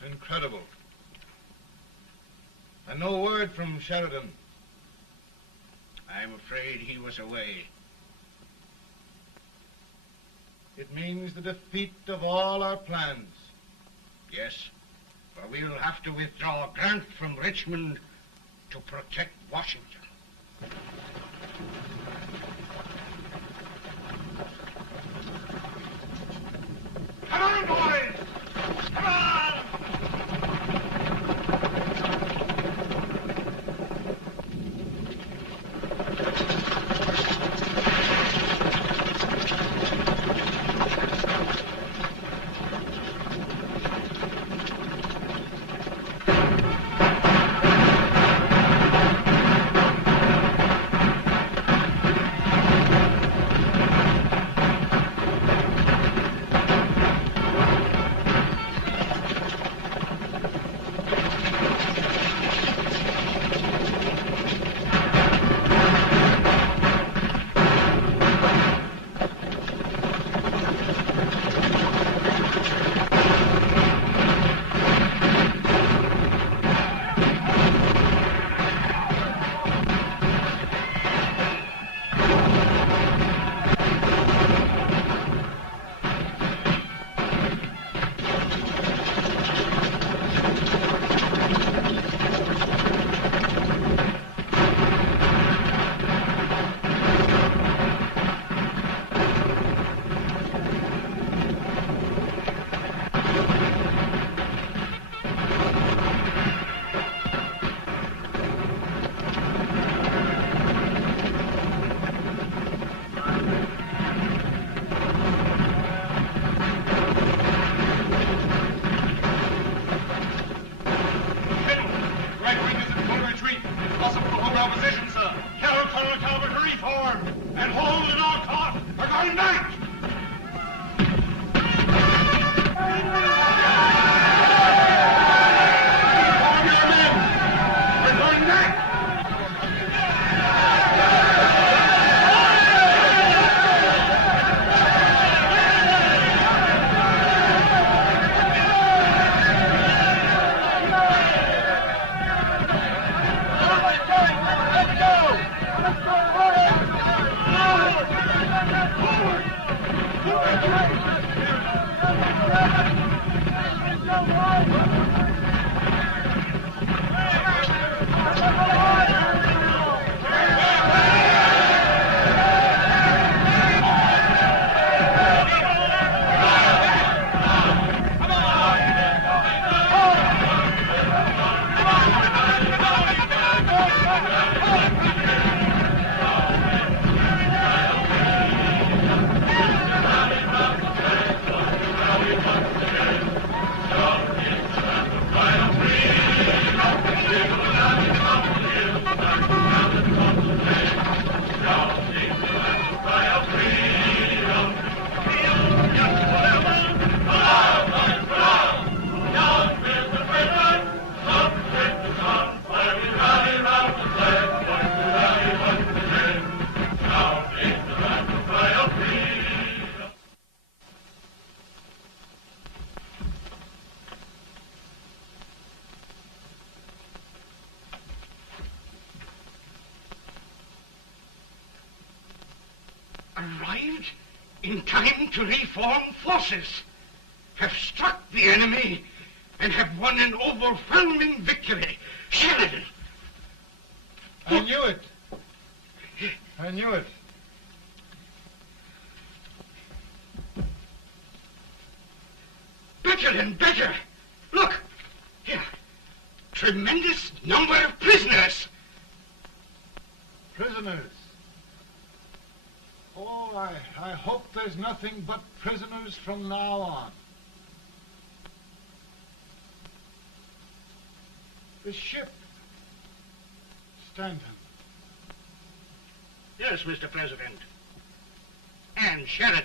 Incredible. And no word from Sheridan. I'm afraid he was away. It means the defeat of all our plans. Yes, for we'll have to withdraw Grant from Richmond to protect Washington. Come on, boys! Come on! arrived in time to reform forces, have struck the enemy, and have won an overwhelming victory. Sheridan! I knew it. I knew it. Better and better. Look, here. Tremendous number of prisoners. Prisoners. Oh, I hope there's nothing but prisoners from now on. The ship. Stanton. Yes, Mr. President. And Sheridan.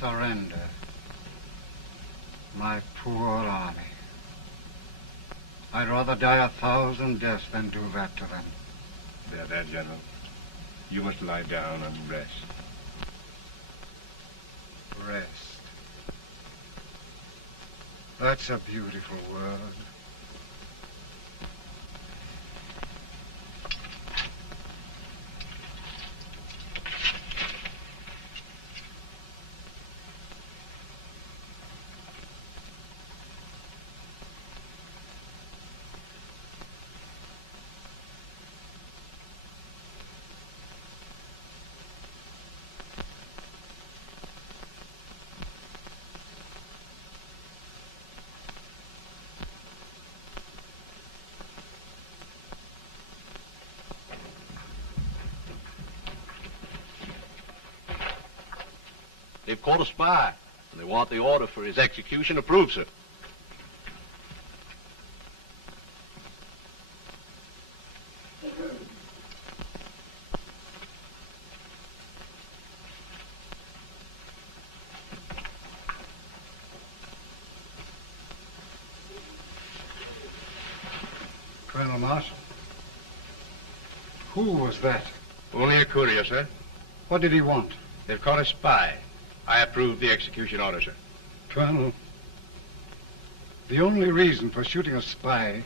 Surrender. My poor army. I'd rather die 1,000 deaths than do that to them. They're there, General. You must lie down and rest. Rest. That's a beautiful word. They've caught a spy, and they want the order for his execution approved, sir. Colonel Marshall. Who was that? Only a courier, sir. What did he want? They've caught a spy. I approve the execution order, sir. Colonel, the only reason for shooting a spy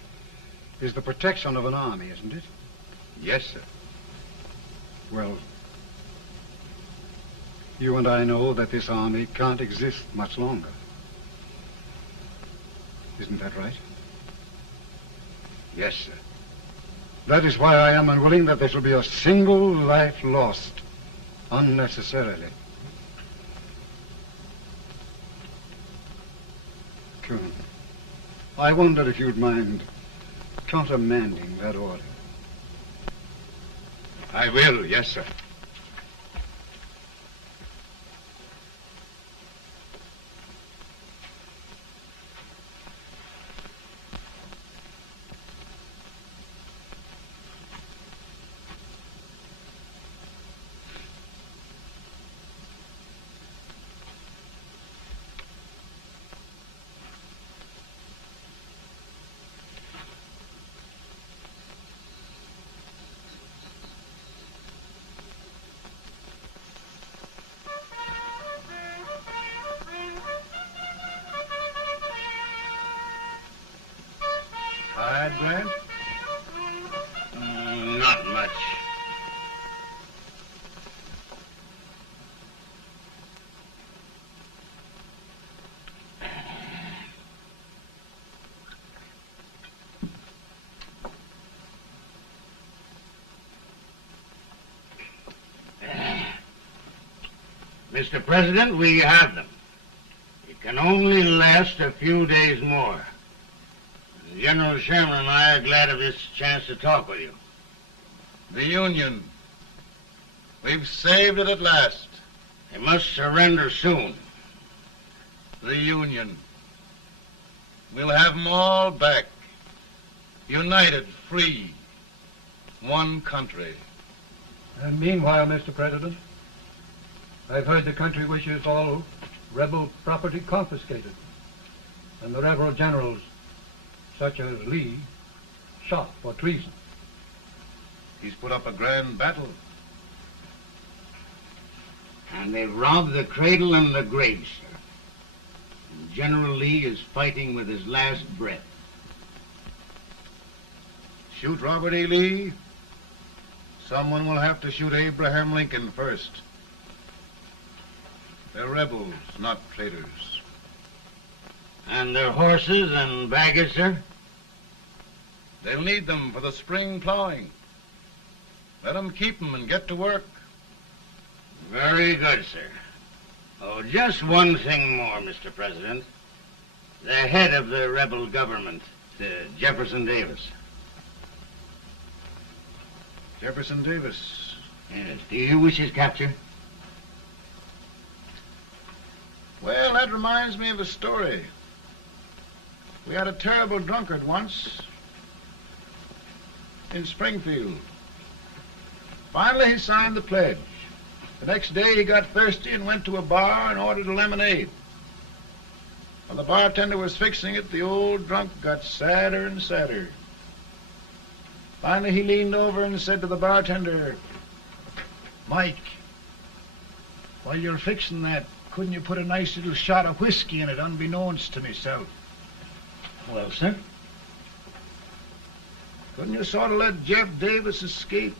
is the protection of an army, isn't it? Yes, sir. Well, you and I know that this army can't exist much longer. Isn't that right? Yes, sir. That is why I am unwilling that there shall be a single life lost unnecessarily. Colonel, I wonder if you'd mind countermanding that order. I will, yes, sir. Tired, Grant? Not much. Mr. President, we have them. It can only last a few days more. General Sherman and I are glad of this chance to talk with you. The Union. We've saved it at last. They must surrender soon. The Union. We'll have them all back. United, free. One country. And meanwhile, Mr. President, I've heard the country wishes all rebel property confiscated, and the rebel generals, such as Lee, shot for treason. He's put up a grand battle. And they've robbed the cradle and the grave, sir. And General Lee is fighting with his last breath. Shoot Robert E. Lee? Someone will have to shoot Abraham Lincoln first. They're rebels, not traitors. And their horses and baggage, sir? They'll need them for the spring plowing. Let them keep them and get to work. Very good, sir. Oh, just one thing more, Mr. President. The head of the rebel government, Jefferson Davis. Jefferson Davis. Yes. Do you wish his capture? Well, that reminds me of a story. We had a terrible drunkard once in Springfield. Finally, he signed the pledge. The next day, he got thirsty and went to a bar and ordered a lemonade. While the bartender was fixing it, the old drunk got sadder and sadder. Finally, he leaned over and said to the bartender, "Mike, while you're fixing that, couldn't you put a nice little shot of whiskey in it, unbeknownst to myself?" Well, sir? Couldn't you sort of let Jeff Davis escape,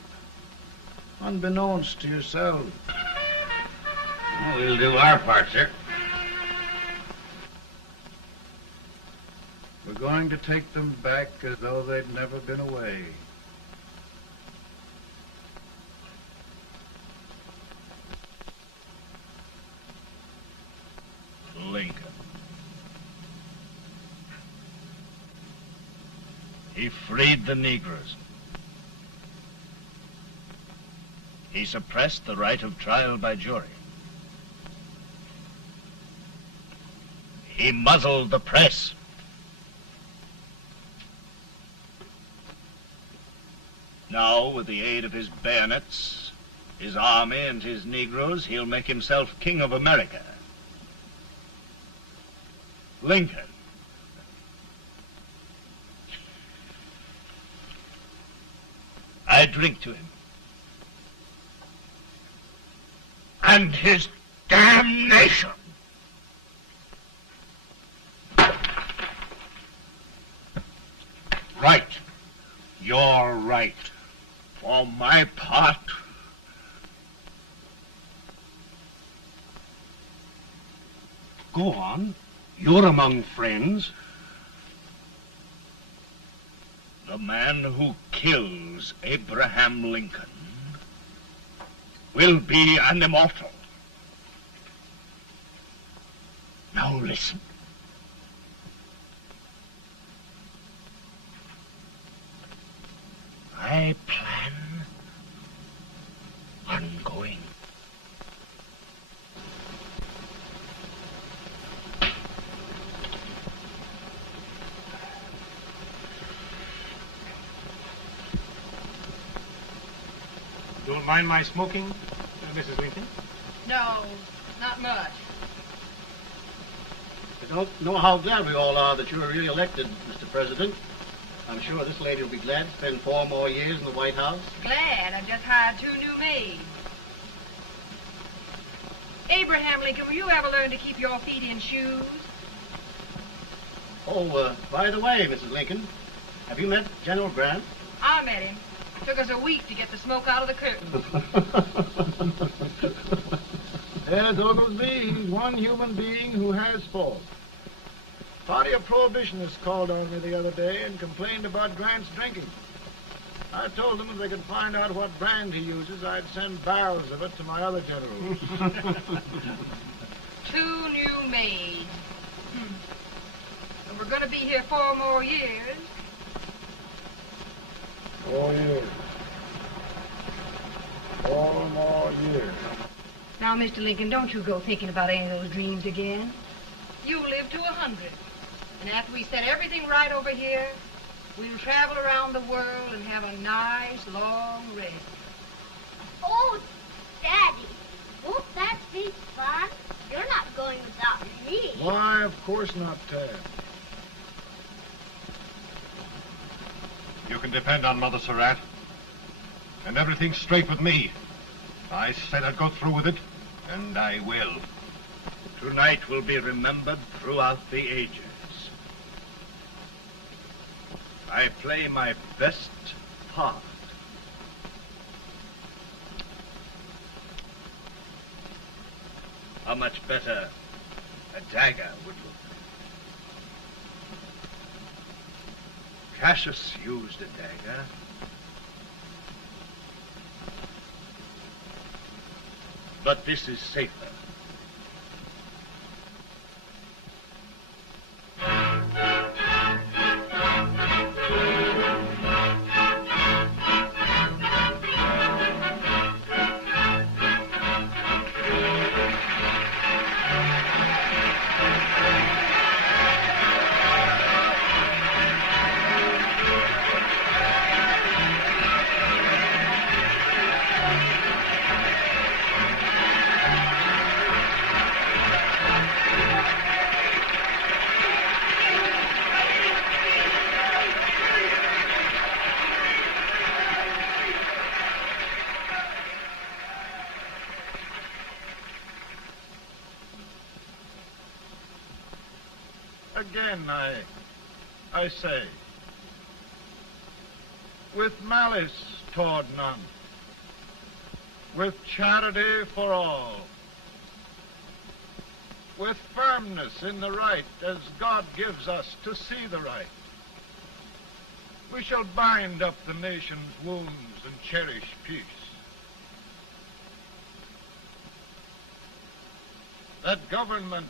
unbeknownst to yourself? Well, we'll do our part, sir. We're going to take them back as though they'd never been away. Lincoln. He freed the Negroes. He suppressed the right of trial by jury. He muzzled the press. Now, with the aid of his bayonets, his army, and his Negroes, he'll make himself king of America. Lincoln. I drink to him. And his damnation. Right. You're right. For my part, Go on. You're among friends. the man who kills Abraham Lincoln will be an immortal. Now listen. I plan on going. Don't mind my smoking, Mrs. Lincoln? No, not much. I don't know how glad we all are that you're re-elected, Mr. President. I'm sure this lady will be glad to spend 4 more years in the White House. Glad. I've just hired 2 new maids. Abraham Lincoln, will you ever learn to keep your feet in shoes? Oh, by the way, Mrs. Lincoln, have you met General Grant? I met him. Took us a week to get the smoke out of the curtain. Yes, Oglesby, he's one human being who has faults. Party of Prohibitionists called on me the other day and complained about Grant's drinking. I told them if they could find out what brand he uses, I'd send barrels of it to my other generals. 2 new maids. And we're going to be here 4 more years. 4 years. 4 more years. Now, Mr. Lincoln, don't you go thinking about any of those dreams again. You live to 100. And after we set everything right over here, we'll travel around the world and have a nice, long rest. Oh, Daddy, won't that be fun? You're not going without me. Why, of course not, Tad. You can depend on Mother Surratt. And everything's straight with me. I said I'd go through with it, and I will. Tonight will be remembered throughout the ages. I play my best part. How much better a dagger would look. Cassius used a dagger. But this is safer. Again, I say, with malice toward none, with charity for all, with firmness in the right as God gives us to see the right, we shall bind up the nation's wounds and cherish peace. That government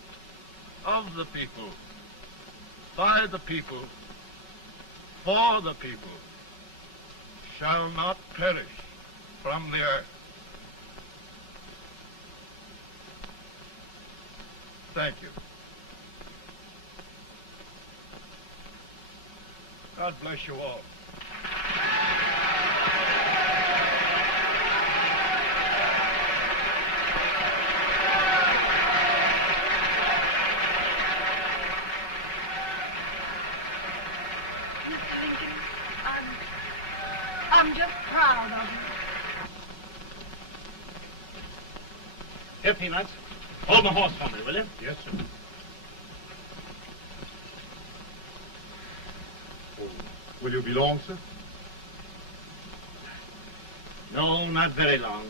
of the people, by the people, for the people, shall not perish from the earth. Thank you. God bless you all. I'm just proud of you. Here, Peanuts. Hold my horse for me, will you? Yes, sir. Oh, will you be long, sir? No, not very long.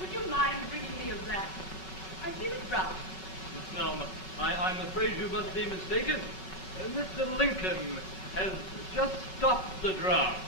Would you mind bringing me a glass? I feel it brown. No, I'm afraid you must be mistaken. Mr. Lincoln has just stopped the draft.